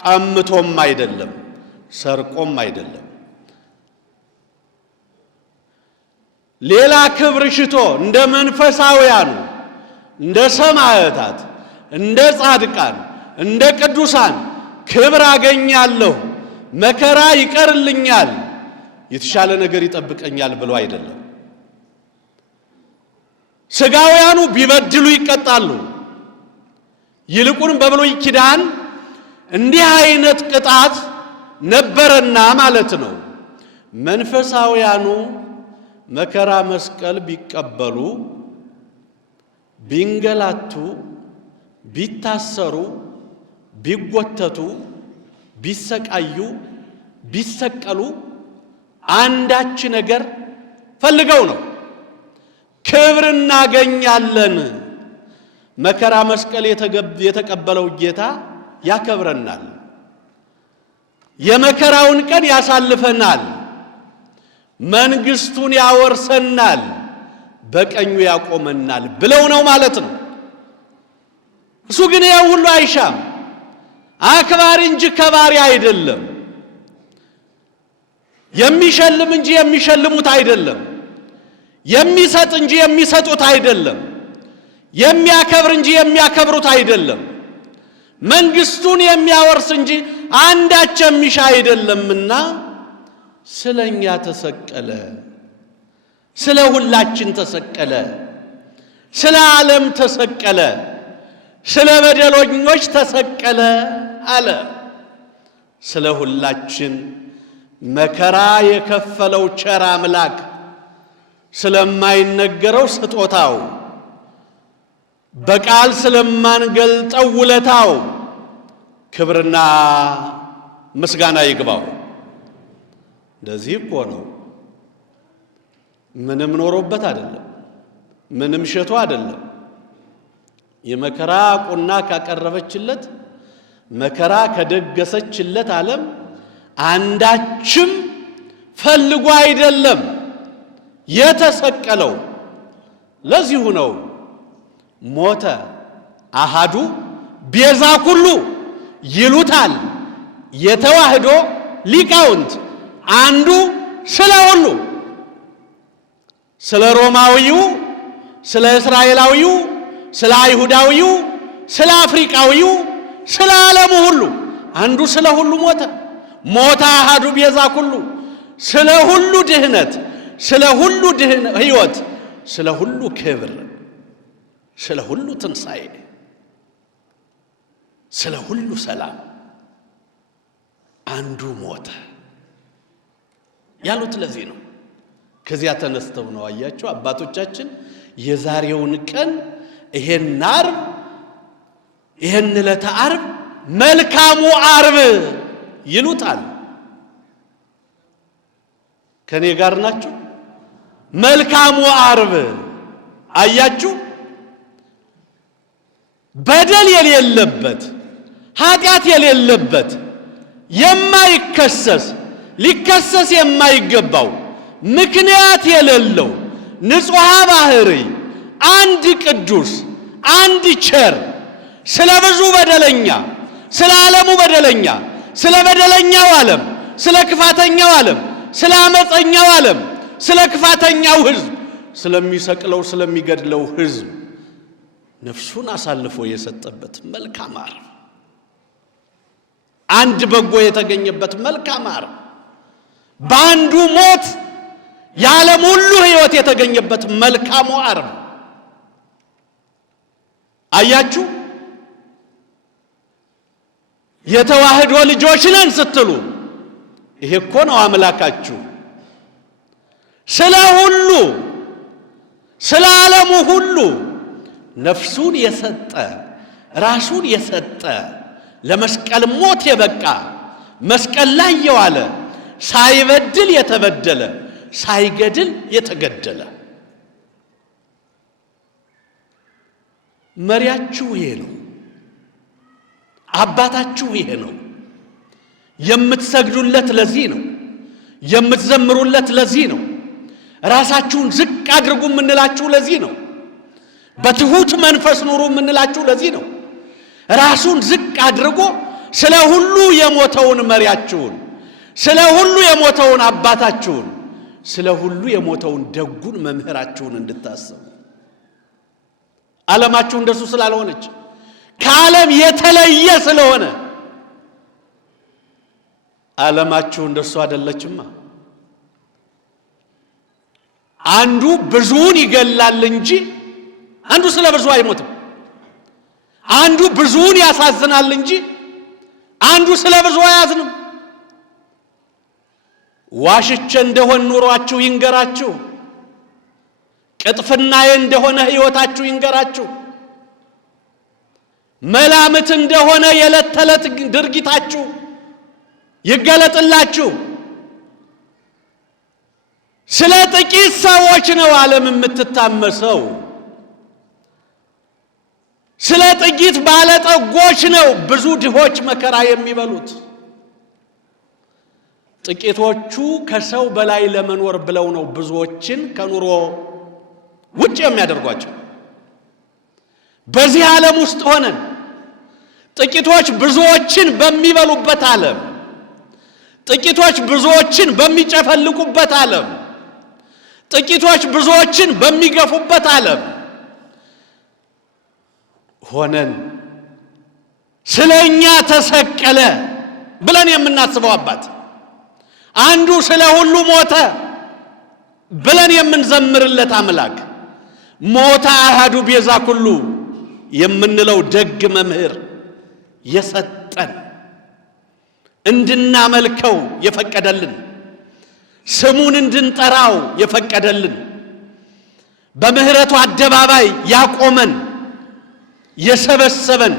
ቀምቶም አይደለም ሰርቆም አይደለም። ሌላ ክብር ሽቶ እንደ መንፈሳውያኑ እንደ ሰማዕታት እንደ ጻድቃን እንደ ቅዱሳን ክብር አገኛለሁ መከራ ይቀርልኛል የተሻለ ነገር ይጠብቀኛል ብሎ አይደለም። ሥጋውያኑ ቢበድሉ ይቀጣሉ። ይልቁንም በብሉይ ኪዳን እንዲህ አይነት ቅጣት ነበረና ማለት ነው። መንፈሳውያኑ መከራ መስቀል ቢቀበሉ ቢንገላቱ ቢታሰሩ ቢጎተቱ ቢሰቃዩ ቢሰቀሉ አንዳች ነገር ፈልገው ነው። ክብር እናገኛለን። መከራ መስቀል የተቀበለው ጌታ ያከብረናል። የመከራውን ቀን ያሳልፈናል። መንግስቱን ያወርሰናል፣ በቀኙ ያቆመናል ብለው ነው ማለት ነው። እሱ ግን ይሄ ሁሉ አይሻም። አክባሪ እንጂ ከባሪ አይደለም። የሚሸልም እንጂ የሚሸልሙት አይደለም። የሚሰጥ እንጂ የሚሰጡት አይደለም። የሚያከብር እንጂ የሚያከብሩት አይደለም። መንግስቱን የሚያወርስ እንጂ አንዳች የሚሻ አይደለምና ስለኛ ተሰቀለ፣ ስለ ሁላችን ተሰቀለ፣ ስለ ዓለም ተሰቀለ፣ ስለ በደለኞች ተሰቀለ አለ። ስለ ሁላችን መከራ የከፈለው ቸር አምላክ ስለማይነገረው ስጦታው በቃል ስለማንገልጠው ውለታው ክብርና ምስጋና ይግባው። እንደዚህ እኮ ነው። ምንም ኖሮበት አይደለም፣ ምንም ሸቶ አይደለም። የመከራ ቁና ካቀረበችለት መከራ ከደገሰችለት ዓለም አንዳችም ፈልጎ አይደለም የተሰቀለው። ለዚሁ ነው ሞተ አሃዱ ቤዛ ኩሉ ይሉታል የተዋህዶ ሊቃውንት። አንዱ ስለ ሁሉ፣ ስለ ሮማዊው፣ ስለ እስራኤላዊው፣ ስለ አይሁዳዊው፣ ስለ አፍሪካዊው፣ ስለ ዓለሙ ሁሉ አንዱ ስለ ሁሉ ሞተ። ሞተ አሃዱ ቤዛ ኩሉ፣ ስለ ሁሉ ድህነት፣ ስለ ሁሉ ሕይወት፣ ስለ ሁሉ ክብር፣ ስለ ሁሉ ትንሣኤ፣ ስለ ሁሉ ሰላም አንዱ ሞተ ያሉት ለዚህ ነው። ከዚያ ተነስተው ነው አያቸው አባቶቻችን የዛሬውን ቀን ይሄን ዓርብ ይሄን ዕለተ ዓርብ መልካሙ ዓርብ ይሉታል። ከኔ ጋር ናችሁ? መልካሙ ዓርብ አያችሁ፣ በደል የሌለበት ኃጢአት የሌለበት የማይከሰስ ሊከሰስ የማይገባው ምክንያት የሌለው ንጹሐ ባህሪ አንድ ቅዱስ አንድ ቸር ስለ ብዙ በደለኛ ስለ ዓለሙ በደለኛ ስለ በደለኛው ዓለም ስለ ክፋተኛው ዓለም ስለ አመፀኛው ዓለም ስለ ክፋተኛው ሕዝብ ስለሚሰቅለው ስለሚገድለው ሕዝብ ነፍሱን አሳልፎ የሰጠበት መልካም ዓርብ፣ አንድ በጎ የተገኘበት መልካም ዓርብ፣ በአንዱ ሞት የዓለም ሁሉ ሕይወት የተገኘበት መልካሙ ዓርብ። አያችሁ፣ የተዋህዶ ልጆች ነን ስትሉ ይሄ እኮ ነው አምላካችሁ። ስለ ሁሉ ስለ ዓለሙ ሁሉ ነፍሱን የሰጠ ራሱን የሰጠ ለመስቀል ሞት የበቃ መስቀል ላይ የዋለ ሳይበድል የተበደለ ሳይገድል የተገደለ መሪያችሁ ይሄ ነው። አባታችሁ ይሄ ነው። የምትሰግዱለት ለዚህ ነው። የምትዘምሩለት ለዚህ ነው። ራሳችሁን ዝቅ አድርጉ የምንላችሁ ለዚህ ነው። በትሁት መንፈስ ኑሩ የምንላችሁ ለዚህ ነው። ራሱን ዝቅ አድርጎ ስለ ሁሉ የሞተውን መሪያችሁን፣ ስለ ሁሉ የሞተውን አባታችሁን፣ ስለ ሁሉ የሞተውን ደጉን መምህራችሁን እንድታስቡ። ዓለማችሁ እንደሱ ስላልሆነች ከዓለም የተለየ ስለሆነ ዓለማችሁ እንደሱ አይደለችማ። አንዱ ብዙውን ይገላል እንጂ አንዱ ስለ ብዙ አይሞትም። አንዱ ብዙውን ያሳዝናል እንጂ አንዱ ስለ ብዙ አያዝንም። ዋሽቼ እንደሆነ ኑሯችሁ ይንገራችሁ፣ ቅጥፍናዬ እንደሆነ ሕይወታችሁ ይንገራችሁ፣ መላምት እንደሆነ የዕለት ተዕለት ድርጊታችሁ ይገለጥላችሁ። ስለ ጥቂት ሰዎች ነው ዓለም የምትታመሰው። ስለ ጥቂት ባለጠጎች ነው ብዙ ድሆች መከራ የሚበሉት። ጥቂቶቹ ከሰው በላይ ለመኖር ብለው ነው ብዙዎችን ከኑሮ ውጭ የሚያደርጓቸው። በዚህ ዓለም ውስጥ ሆነን ጥቂቶች ብዙዎችን በሚበሉበት ዓለም፣ ጥቂቶች ብዙዎችን በሚጨፈልቁበት ዓለም፣ ጥቂቶች ብዙዎችን በሚገፉበት ዓለም ሆነን ስለኛ ተሰቀለ ብለን የምናስበው አባት፣ አንዱ ስለ ሁሉ ሞተ ብለን የምንዘምርለት አምላክ፣ ሞተ አሐዱ ቤዛ ኩሉ የምንለው ደግ መምህር የሰጠን እንድናመልከው የፈቀደልን ስሙን እንድንጠራው የፈቀደልን በምህረቱ አደባባይ ያቆመን የሰበሰበን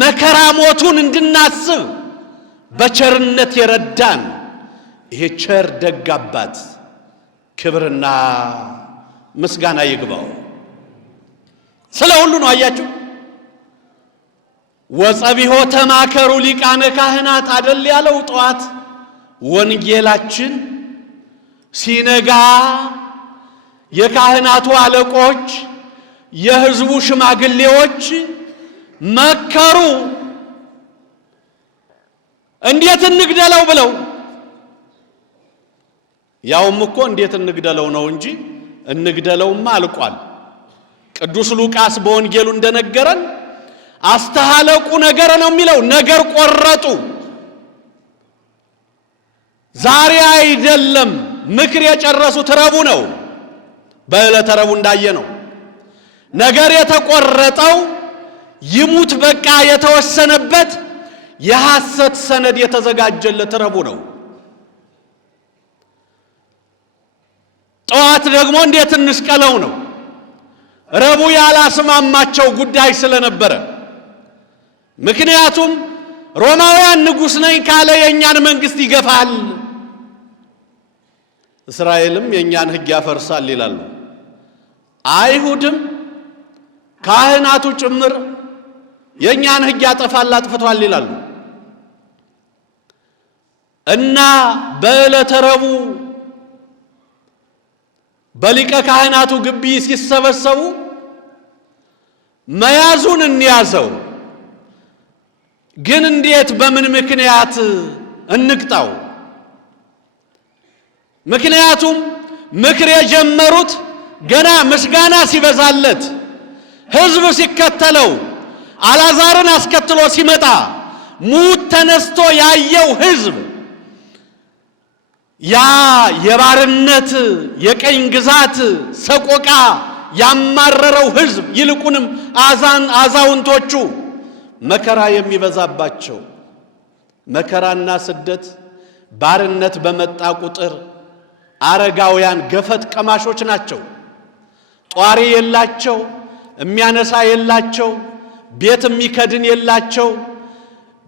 መከራ ሞቱን እንድናስብ በቸርነት የረዳን ይሄ ቸር ደግ አባት ክብርና ምስጋና ይግባው። ስለ ሁሉ ነው። አያችሁ፣ ወጸቢሖ ተማከሩ ሊቃነ ካህናት አደል ያለው ጠዋት ወንጌላችን ሲነጋ የካህናቱ አለቆች የሕዝቡ ሽማግሌዎች መከሩ። እንዴት እንግደለው ብለው፣ ያውም እኮ እንዴት እንግደለው ነው እንጂ እንግደለውማ አልቋል። ቅዱስ ሉቃስ በወንጌሉ እንደነገረን አስተሃለቁ ነገር ነው የሚለው፣ ነገር ቆረጡ። ዛሬ አይደለም ምክር የጨረሱት ረቡዕ ነው። በዕለተ ረቡዕ እንዳየ ነው ነገር የተቆረጠው ይሙት በቃ የተወሰነበት የሐሰት ሰነድ የተዘጋጀለት ረቡዕ ነው። ጠዋት ደግሞ እንዴት እንስቀለው ነው። ረቡዕ ያላስማማቸው ጉዳይ ስለነበረ፣ ምክንያቱም ሮማውያን ንጉሥ ነኝ ካለ የእኛን መንግሥት ይገፋል፣ እስራኤልም የእኛን ሕግ ያፈርሳል ይላሉ። አይሁድም ካህናቱ ጭምር የእኛን ሕግ ያጠፋል አጥፍቷል ይላሉ። እና በዕለተ ረቡዕ በሊቀ ካህናቱ ግቢ ሲሰበሰቡ መያዙን እንያዘው፣ ግን እንዴት በምን ምክንያት እንቅጣው? ምክንያቱም ምክር የጀመሩት ገና ምስጋና ሲበዛለት ሕዝብ ሲከተለው አልዓዛርን አስከትሎ ሲመጣ ሙት ተነስቶ ያየው ሕዝብ ያ የባርነት የቀኝ ግዛት ሰቆቃ ያማረረው ሕዝብ ይልቁንም አዛውንቶቹ መከራ የሚበዛባቸው መከራና ስደት ባርነት በመጣ ቁጥር አረጋውያን ገፈት ቀማሾች ናቸው። ጧሪ የላቸው፣ የሚያነሳ የላቸው፣ ቤት የሚከድን የላቸው፣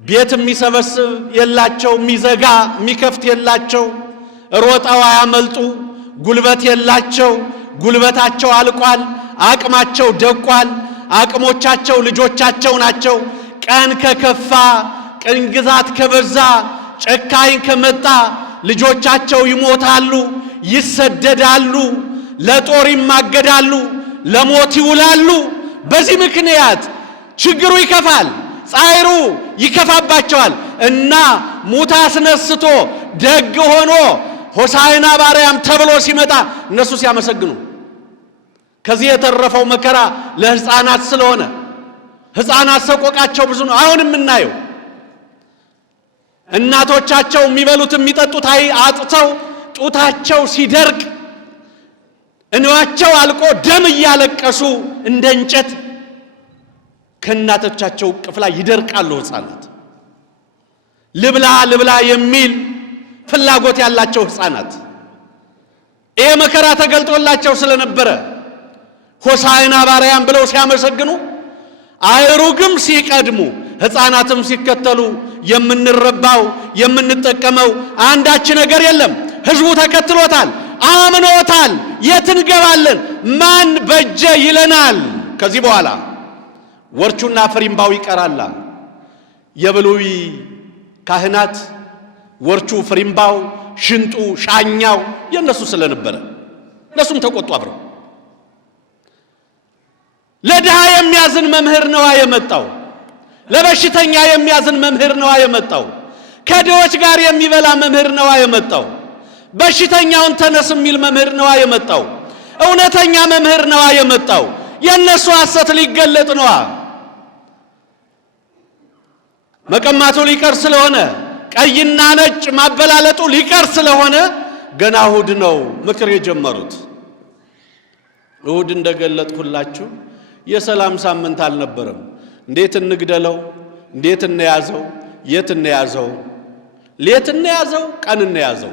ቤት የሚሰበስብ የላቸው፣ የሚዘጋ የሚከፍት የላቸው፣ ሮጠው አያመልጡ፣ ጉልበት የላቸው፣ ጉልበታቸው አልቋል፣ አቅማቸው ደቋል፣ አቅሞቻቸው ልጆቻቸው ናቸው። ቀን ከከፋ፣ ቅኝ ግዛት ከበዛ፣ ጨካኝ ከመጣ ልጆቻቸው ይሞታሉ፣ ይሰደዳሉ፣ ለጦር ይማገዳሉ፣ ለሞት ይውላሉ። በዚህ ምክንያት ችግሩ ይከፋል፣ ጻይሩ ይከፋባቸዋል እና ሙት አስነስቶ ደግ ሆኖ ሆሳዕና በአርያም ተብሎ ሲመጣ እነሱ ሲያመሰግኑ፣ ከዚህ የተረፈው መከራ ለሕፃናት ስለሆነ ሕፃናት ሰቆቃቸው ብዙ ነው። አሁን የምናየው እናቶቻቸው የሚበሉት የሚጠጡት አጥተው ጡታቸው ሲደርቅ እንዋቸው አልቆ ደም እያለቀሱ እንደ እንጨት ከእናቶቻቸው እቅፍ ላይ ይደርቃሉ ሕፃናት። ልብላ ልብላ የሚል ፍላጎት ያላቸው ሕፃናት ይሄ መከራ ተገልጦላቸው ስለነበረ ሆሳዕና በአርያም ብለው ሲያመሰግኑ፣ አይሩግም ሲቀድሙ ሕፃናትም ሲከተሉ የምንረባው የምንጠቀመው አንዳች ነገር የለም። ህዝቡ ተከትሎታል፣ አምኖታል። የት እንገባለን? ማን በጀ ይለናል? ከዚህ በኋላ ወርቹና ፍሪምባው ይቀራል። የብሉይ ካህናት ወርቹ፣ ፍሪምባው፣ ሽንጡ፣ ሻኛው የነሱ ስለነበረ እነሱም ተቆጡ አብረው። ለድሃ የሚያዝን መምህር ነዋ የመጣው። ለበሽተኛ የሚያዝን መምህር ነዋ የመጣው። ከድሆች ጋር የሚበላ መምህር ነዋ የመጣው። በሽተኛውን ተነስ የሚል መምህር ነዋ የመጣው። እውነተኛ መምህር ነዋ የመጣው። የነሱ ሐሰት ሊገለጥ ነዋ። መቀማቱ ሊቀር ስለሆነ፣ ቀይና ነጭ ማበላለጡ ሊቀር ስለሆነ ገና እሁድ ነው ምክር የጀመሩት። እሁድ እንደገለጥኩላችሁ የሰላም ሳምንት አልነበረም። እንዴት እንግደለው፣ እንዴት እንያዘው፣ የት እንያዘው፣ ሌት እንያዘው፣ ቀን እንያዘው።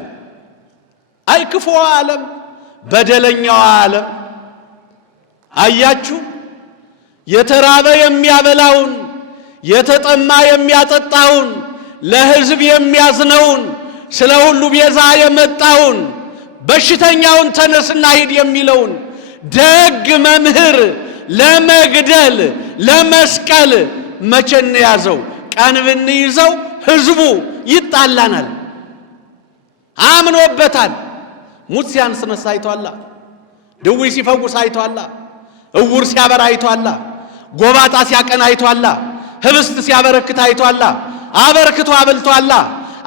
አይ ክፉዋ ዓለም፣ በደለኛዋ ዓለም አያችሁ፣ የተራበ የሚያበላውን፣ የተጠማ የሚያጠጣውን፣ ለሕዝብ የሚያዝነውን፣ ስለ ሁሉ ቤዛ የመጣውን፣ በሽተኛውን ተነስና ሂድ የሚለውን ደግ መምህር ለመግደል ለመስቀል መቼ እንያዘው? ቀን ብንይዘው ሕዝቡ ይጣላናል። አምኖበታል። ሙት ሲያስነሳ አይቷላ፣ ድዊ ሲፈውስ አይቷላ፣ እውር ሲያበራ አይቷላ፣ ጎባጣ ሲያቀና አይቷላ፣ ህብስት ሲያበረክት አይቷላ፣ አበርክቶ አብልቷላ።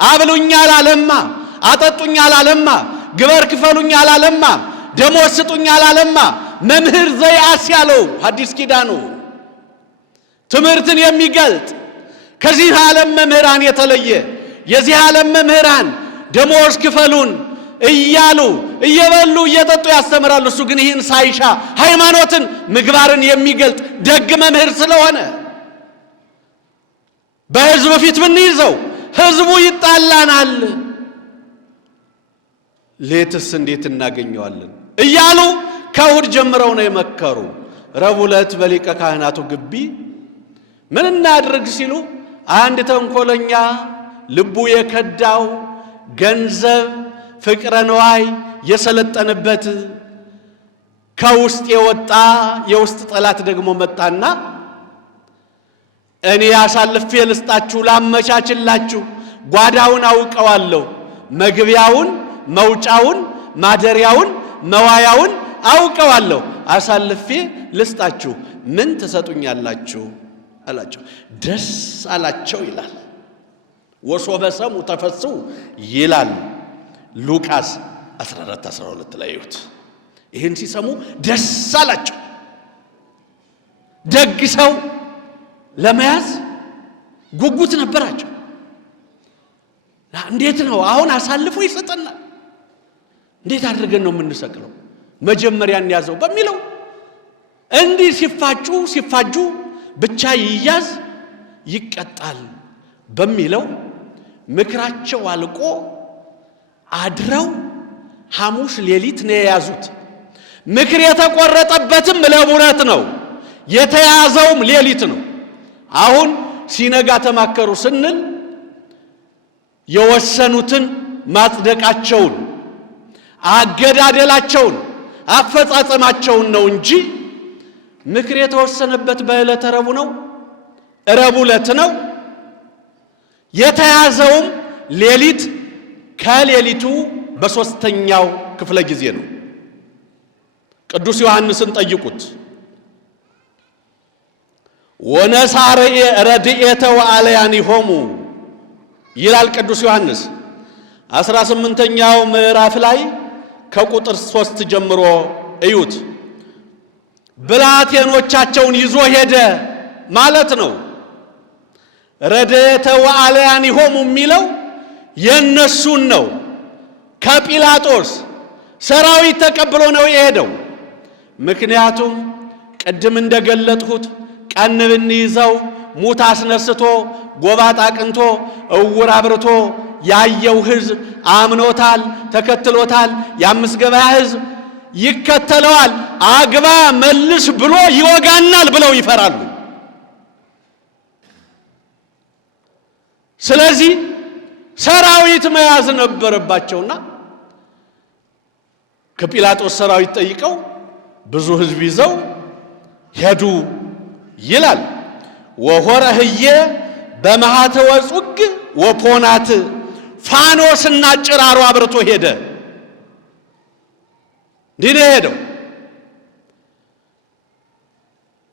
አብሉኛ አላለማ፣ አጠጡኛ አላለማ፣ ግበር ክፈሉኛ አላለማ፣ ደሞዝ ስጡኛ አላለማ። መምህር ዘያስ ያለው ሐዲስ ኪዳኑ ትምህርትን የሚገልጥ ከዚህ ዓለም መምህራን የተለየ የዚህ ዓለም መምህራን ደሞዝ ክፈሉን እያሉ እየበሉ እየጠጡ ያስተምራሉ። እሱ ግን ይህን ሳይሻ ሃይማኖትን ምግባርን የሚገልጥ ደግ መምህር ስለሆነ በሕዝብ ፊት ብንይዘው ሕዝቡ ይጣላናል። ሌትስ እንዴት እናገኘዋለን እያሉ ከእሁድ ጀምረው ነው የመከሩ። ረቡዕ ዕለት በሊቀ ካህናቱ ግቢ ምን እናድርግ ሲሉ አንድ ተንኮለኛ ልቡ የከዳው ገንዘብ ፍቅረ ነዋይ የሰለጠነበት ከውስጥ የወጣ የውስጥ ጠላት ደግሞ መጣና እኔ አሳልፌ ልስጣችሁ፣ ላመቻችላችሁ፣ ጓዳውን አውቀዋለሁ፣ መግቢያውን፣ መውጫውን፣ ማደሪያውን፣ መዋያውን አውቀዋለሁ፣ አሳልፌ ልስጣችሁ፣ ምን ትሰጡኛላችሁ አላቸው። ደስ አላቸው ይላል። ወሶበ ሰሙ ተፈስሑ ይላል ሉቃስ 14:12 ላይ ይሁት። ይህን ሲሰሙ ደስ አላቸው። ደግ ሰው ለመያዝ ጉጉት ነበራቸው። እንዴት ነው አሁን አሳልፎ ይሰጠናል? እንዴት አድርገን ነው የምንሰቅለው? መጀመሪያ እንያዘው በሚለው እንዲህ ሲፋጁ ብቻ ይያዝ ይቀጣል በሚለው ምክራቸው አልቆ አድረው ሐሙስ ሌሊት ነው የያዙት። ምክር የተቆረጠበትም ለቡረት ነው፣ የተያዘውም ሌሊት ነው። አሁን ሲነጋ ተማከሩ ስንል የወሰኑትን ማጽደቃቸውን፣ አገዳደላቸውን፣ አፈጻጸማቸውን ነው እንጂ ምክር የተወሰነበት በዕለተ ረቡዕ ነው፣ ረቡዕ ዕለት ነው። የተያዘውም ሌሊት ከሌሊቱ በሦስተኛው ክፍለ ጊዜ ነው። ቅዱስ ዮሐንስን ጠይቁት። ወነሳረ ረድኤተ ወአልያኒሆሙ ይላል ቅዱስ ዮሐንስ 18ኛው ምዕራፍ ላይ ከቁጥር 3 ጀምሮ እዩት። ብላቴኖቻቸውን ይዞ ሄደ ማለት ነው። ረድኤተ ወአልያኒሆሙ የሚለው የነሱን ነው። ከጲላጦስ ሰራዊት ተቀብሎ ነው የሄደው። ምክንያቱም ቅድም እንደገለጥሁት ቀን ብንይዘው ሙት አስነስቶ ጎባጣ አቅንቶ እውር አብርቶ ያየው ሕዝብ አምኖታል፣ ተከትሎታል። የአምስት ገበያ ሕዝብ ይከተለዋል። አግባ መልስ ብሎ ይወጋናል ብለው ይፈራሉ። ስለዚህ ሰራዊት መያዝ ነበረባቸውና ከጲላጦስ ሰራዊት ጠይቀው ብዙ ሕዝብ ይዘው ሄዱ ይላል። ወሆረ ህየ በመሃተወ ጹግ ወፖናት ፋኖስና ጭራሮ አብርቶ ሄደ። እንዲህ ነው ሄደው።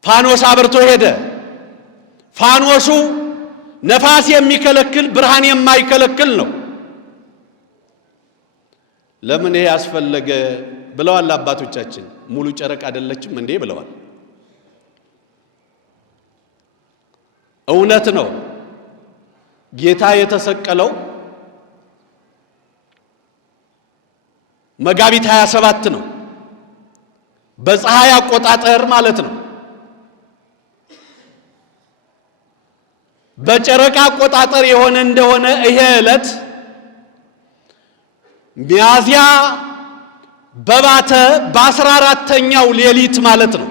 ፋኖስ አብርቶ ሄደ። ፋኖሱ ነፋስ የሚከለክል ብርሃን የማይከለክል ነው። ለምን ይሄ ያስፈለገ ብለዋል አባቶቻችን። ሙሉ ጨረቃ አይደለችም እንዴ ብለዋል። እውነት ነው። ጌታ የተሰቀለው መጋቢት 27 ነው፣ በፀሐይ አቆጣጠር ማለት ነው። በጨረቃ አቆጣጠር የሆነ እንደሆነ ይሄ ዕለት ሚያዝያ በባተ በ14ኛው ሌሊት ማለት ነው።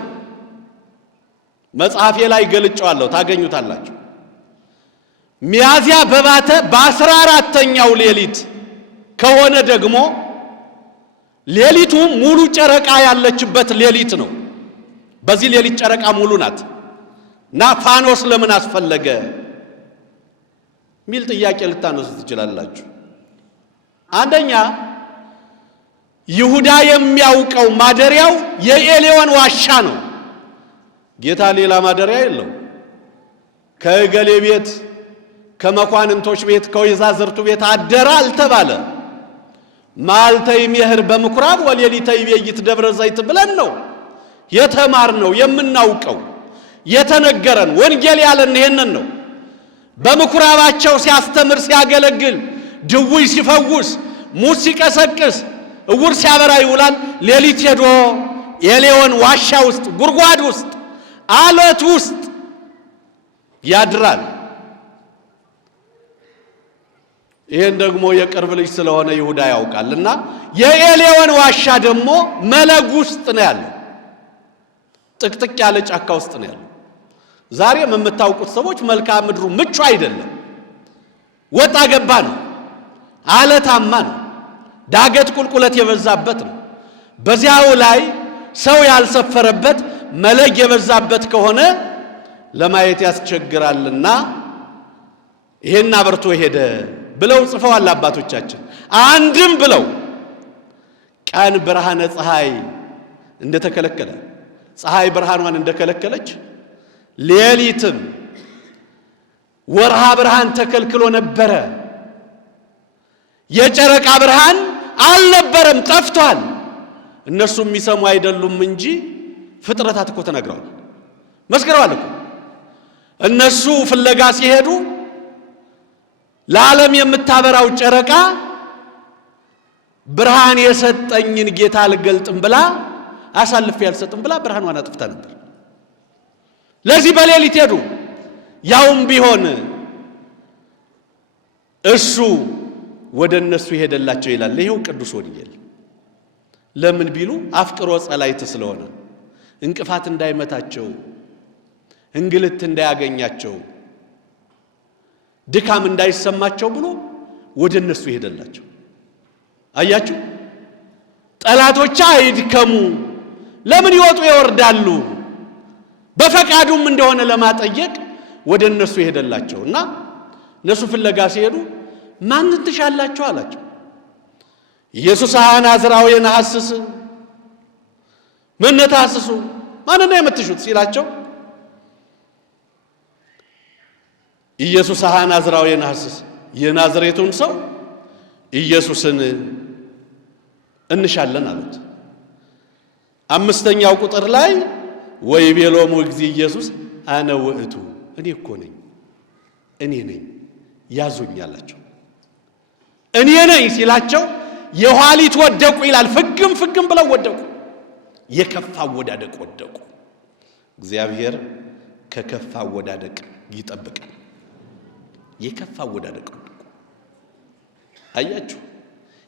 መጽሐፌ ላይ ገልጬዋለሁ፣ ታገኙታላችሁ። ሚያዝያ በባተ በ14ኛው ሌሊት ከሆነ ደግሞ ሌሊቱ ሙሉ ጨረቃ ያለችበት ሌሊት ነው። በዚህ ሌሊት ጨረቃ ሙሉ ናት እና ፋኖስ ለምን አስፈለገ ሚል ጥያቄ ልታነሱ ትችላላችሁ። አንደኛ ይሁዳ የሚያውቀው ማደሪያው የኤሌዮን ዋሻ ነው። ጌታ ሌላ ማደሪያ የለው። ከእገሌ ቤት፣ ከመኳንንቶች ቤት፣ ከወይዛዝርቱ ቤት አደረ አልተባለ። ማልተ ይሜህር በምኩራብ ወሌሊተ ይቤይት ደብረ ዘይት ብለን ነው የተማርነው፣ የምናውቀው የተነገረን። ወንጌል ያለን ይሄንን ነው። በምኩራባቸው ሲያስተምር ሲያገለግል፣ ድውይ ሲፈውስ፣ ሙት ሲቀሰቅስ፣ እውር ሲያበራ ይውላል። ሌሊት ሄዶ ኤሌዮን ዋሻ ውስጥ፣ ጉድጓድ ውስጥ፣ አለት ውስጥ ያድራል። ይሄን ደግሞ የቅርብ ልጅ ስለሆነ ይሁዳ ያውቃልና የኤሌዮን ዋሻ ደግሞ መለግ ውስጥ ነው ያለው። ጥቅጥቅ ያለ ጫካ ውስጥ ነው ያለው። ዛሬም የምታውቁት ሰዎች መልክዓ ምድሩ ምቹ አይደለም። ወጣ ገባ ነው፣ አለታማ ነው፣ ዳገት ቁልቁለት የበዛበት ነው። በዚያው ላይ ሰው ያልሰፈረበት መለግ የበዛበት ከሆነ ለማየት ያስቸግራልና ይሄን አብርቶ ሄደ ብለው ጽፈዋል አባቶቻችን። አንድም ብለው ቀን ብርሃነ ፀሐይ እንደተከለከለ፣ ፀሐይ ብርሃኗን እንደከለከለች፣ ሌሊትም ወርሃ ብርሃን ተከልክሎ ነበረ። የጨረቃ ብርሃን አልነበረም፣ ጠፍቷል። እነሱ የሚሰሙ አይደሉም እንጂ ፍጥረታት እኮ ተነግረዋል፣ መስክረዋል እኮ። እነሱ ፍለጋ ሲሄዱ ለዓለም የምታበራው ጨረቃ ብርሃን የሰጠኝን ጌታ አልገልጥም ብላ፣ አሳልፌ ያልሰጥም ብላ ብርሃኗን አጥፍታ ነበር። ለዚህ በሌሊት ሄዱ። ያውም ቢሆን እሱ ወደ እነሱ ሄደላቸው ይላል። ይሄው ቅዱስ ወንጌል። ለምን ቢሉ አፍቅሮ ጸላይት ስለሆነ፣ እንቅፋት እንዳይመታቸው፣ እንግልት እንዳያገኛቸው፣ ድካም እንዳይሰማቸው ብሎ ወደ እነሱ ሄደላቸው። አያችሁ፣ ጠላቶች አይድከሙ፣ ለምን ይወጡ ይወርዳሉ፣ በፈቃዱም እንደሆነ ለማጠየቅ ወደ እነሱ ሄደላቸውና እነሱ ፍለጋ ሲሄዱ ማንን ትሻላችሁ አላቸው። ኢየሱስ ናዝራዊ የነሐስስ ምን ታስሱ ማንን ነው የምትሹት ሲላቸው ኢየሱስ ናዝራዊ የነሐስስ የናዝሬቱን ሰው ኢየሱስን እንሻለን አሉት። 5ኛው ቁጥር ላይ ወይቤሎሙ እግዚእ ኢየሱስ አነ ውእቱ፣ እኔ እኮ ነኝ፣ እኔ ነኝ ያዙኝ አላቸው። እኔ ነኝ ሲላቸው የኋሊት ወደቁ ይላል። ፍግም ፍግም ብለው ወደቁ፣ የከፋ ወዳደቅ ወደቁ። እግዚአብሔር ከከፋ ወዳደቅ ይጠብቃል። የከፋ ወዳደቅ ወደቁ። አያችሁ፣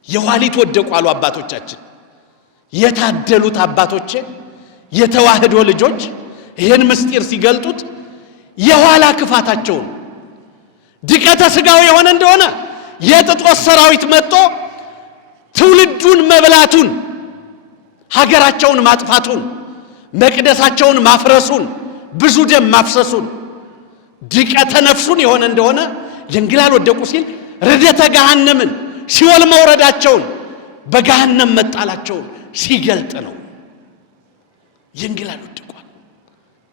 የኋሊት ወደቁ አሉ አባቶቻችን። የታደሉት አባቶቼ የተዋህዶ ልጆች ይህን ምስጢር ሲገልጡት የኋላ ክፋታቸውን ድቀተ ሥጋው የሆነ እንደሆነ የጥጦስ ሰራዊት መጥቶ ትውልዱን መብላቱን፣ ሀገራቸውን ማጥፋቱን፣ መቅደሳቸውን ማፍረሱን፣ ብዙ ደም ማፍሰሱን፣ ድቀተ ነፍሱን የሆነ እንደሆነ የእንግላል ወደቁ ሲል ርደተ ገሃነምን ሲኦል መውረዳቸውን በገሃነም መጣላቸውን ሲገልጥ ነው። የእንግላል ወደቋል።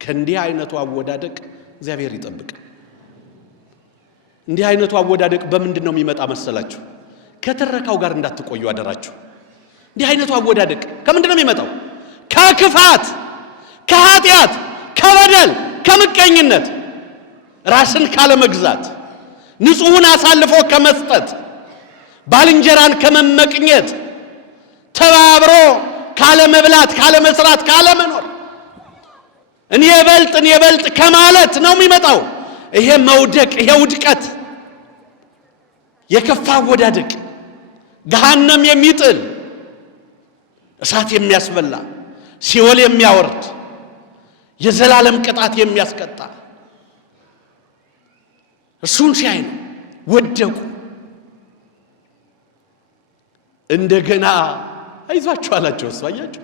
ከእንዲህ አይነቱ አወዳደቅ እግዚአብሔር ይጠብቅ። እንዲህ አይነቱ አወዳደቅ በምንድን ነው የሚመጣ መሰላችሁ? ከትረካው ጋር እንዳትቆዩ አደራችሁ። እንዲህ አይነቱ አወዳደቅ ከምንድን ነው የሚመጣው? ከክፋት፣ ከኃጢአት፣ ከበደል፣ ከምቀኝነት፣ ራስን ካለመግዛት፣ ንጹሑን አሳልፎ ከመስጠት፣ ባልንጀራን ከመመቅኘት፣ ተባብሮ ካለመብላት፣ ካለመስራት፣ ካለመኖር፣ እኔ በልጥ ከማለት ነው የሚመጣው። ይሄ መውደቅ፣ ይሄ ውድቀት፣ የከፋ አወዳደቅ፣ ገሃነም የሚጥል እሳት የሚያስበላ ሲኦል የሚያወርድ የዘላለም ቅጣት የሚያስቀጣ እሱን ሲያይ ነው ወደቁ። እንደገና አይዟችሁ አላቸው። እሱ አያችሁ፣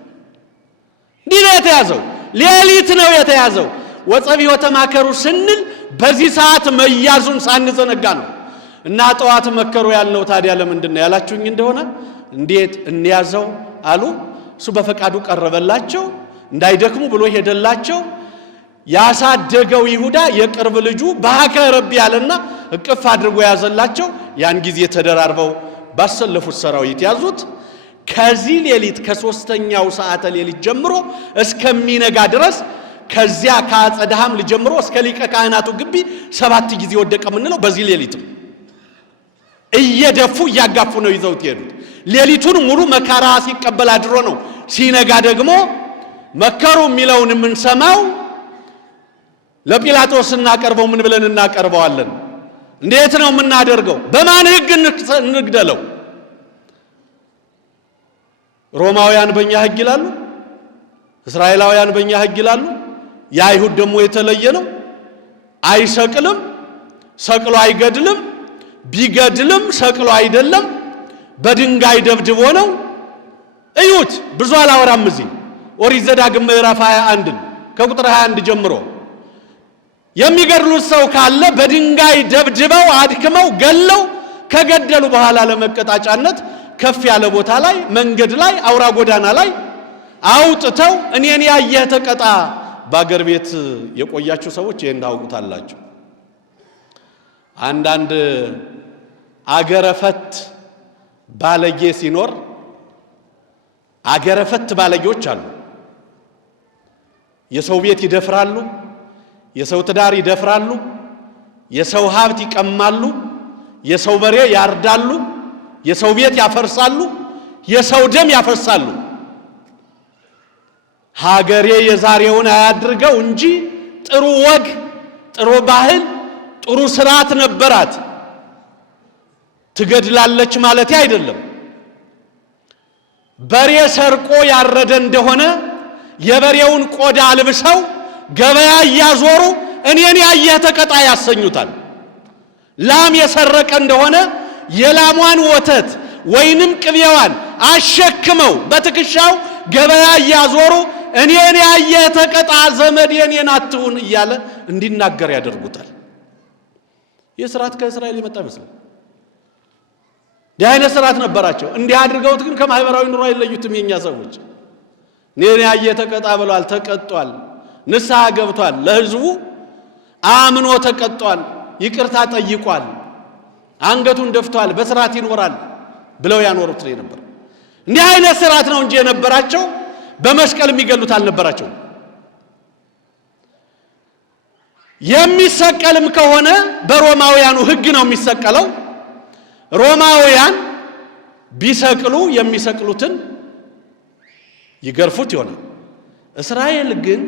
እንዲህ ነው የተያዘው። ሌሊት ነው የተያዘው። ወጸቢሖ ተማከሩ ስንል በዚህ ሰዓት መያዙን ሳንዘነጋ ነው። እና ጠዋት መከሩ ያልነው ታዲያ ለምንድን ነው ያላችሁኝ እንደሆነ እንዴት እንያዘው አሉ። እሱ በፈቃዱ ቀረበላቸው። እንዳይደክሙ ብሎ ሄደላቸው። ያሳደገው ይሁዳ የቅርብ ልጁ ባከ ረቢ ያለና እቅፍ አድርጎ ያዘላቸው። ያን ጊዜ ተደራርበው ባሰለፉት ሰራዊት ያዙት። ከዚህ ሌሊት ከ3ኛው ሰዓተ ሌሊት ጀምሮ እስከሚነጋ ድረስ ከዚያ ከአጸደ ሐምል ጀምሮ እስከ ሊቀ ካህናቱ ግቢ 7 ጊዜ ወደቀ ምንለው በዚህ ሌሊት እየደፉ እያጋፉ ነው ይዘውት ሄዱት። ሌሊቱን ሙሉ መከራ ሲቀበል አድሮ ነው። ሲነጋ ደግሞ መከሩ የሚለውን የምንሰማው ለጲላጦስ እናቀርበው። ምን ብለን እናቀርበዋለን? እንዴት ነው የምናደርገው? በማን ሕግ እንግደለው? ሮማውያን በእኛ ሕግ ይላሉ፣ እስራኤላውያን በእኛ ሕግ ይላሉ። የአይሁድ ደግሞ የተለየ ነው። አይሰቅልም፣ ሰቅሎ አይገድልም፣ ቢገድልም ሰቅሎ አይደለም፣ በድንጋይ ደብድቦ ነው። እዩት፣ ብዙ አላወራም። እዚህ ኦሪት ዘዳግም ምዕራፍ 21 ከቁጥር 21 ጀምሮ የሚገድሉት ሰው ካለ በድንጋይ ደብድበው አድክመው ገለው ከገደሉ በኋላ ለመቀጣጫነት ከፍ ያለ ቦታ ላይ መንገድ ላይ አውራ ጎዳና ላይ አውጥተው እኔን ያየህ ተቀጣ። በአገር ቤት የቆያችሁ ሰዎች ይሄን ታውቁታላችሁ። አንዳንድ አገረፈት ባለጌ ሲኖር አገረፈት ባለጌዎች አሉ። የሰው ቤት ይደፍራሉ፣ የሰው ትዳር ይደፍራሉ፣ የሰው ሀብት ይቀማሉ፣ የሰው በሬ ያርዳሉ፣ የሰው ቤት ያፈርሳሉ፣ የሰው ደም ያፈሳሉ። ሀገሬ የዛሬውን አያድርገው እንጂ ጥሩ ወግ፣ ጥሩ ባህል፣ ጥሩ ስርዓት ነበራት። ትገድላለች ማለት አይደለም። በሬ ሰርቆ ያረደ እንደሆነ የበሬውን ቆዳ አልብሰው ገበያ እያዞሩ እኔን ያየህ ተቀጣ ያሰኙታል። ላም የሰረቀ እንደሆነ የላሟን ወተት ወይንም ቅቤዋን አሸክመው በትከሻው ገበያ እያዞሩ እኔን ያየህ ተቀጣ፣ ዘመድ የኔን አትሁን እያለ እንዲናገር ያደርጉታል። ይህ ስርዓት ከእስራኤል የመጣ ይመስላል። እንዲህ አይነት ስርዓት ነበራቸው። እንዲህ አድርገውት ግን ከማህበራዊ ኑሮ አይለዩትም። የኛ ሰዎች እኔን ያየህ ተቀጣ ብሏል፣ ተቀጧል። ንስሐ ገብቷል፣ ለህዝቡ አምኖ ተቀጧል፣ ይቅርታ ጠይቋል፣ አንገቱን ደፍቷል፣ በስርዓት ይኖራል ብለው ያኖሩት ነበር። እንዲህ አይነት ስርዓት ነው እንጂ የነበራቸው በመስቀል የሚገሉት አልነበራቸው። የሚሰቀልም ከሆነ በሮማውያኑ ሕግ ነው የሚሰቀለው። ሮማውያን ቢሰቅሉ የሚሰቅሉትን ይገርፉት ይሆናል። እስራኤል ግን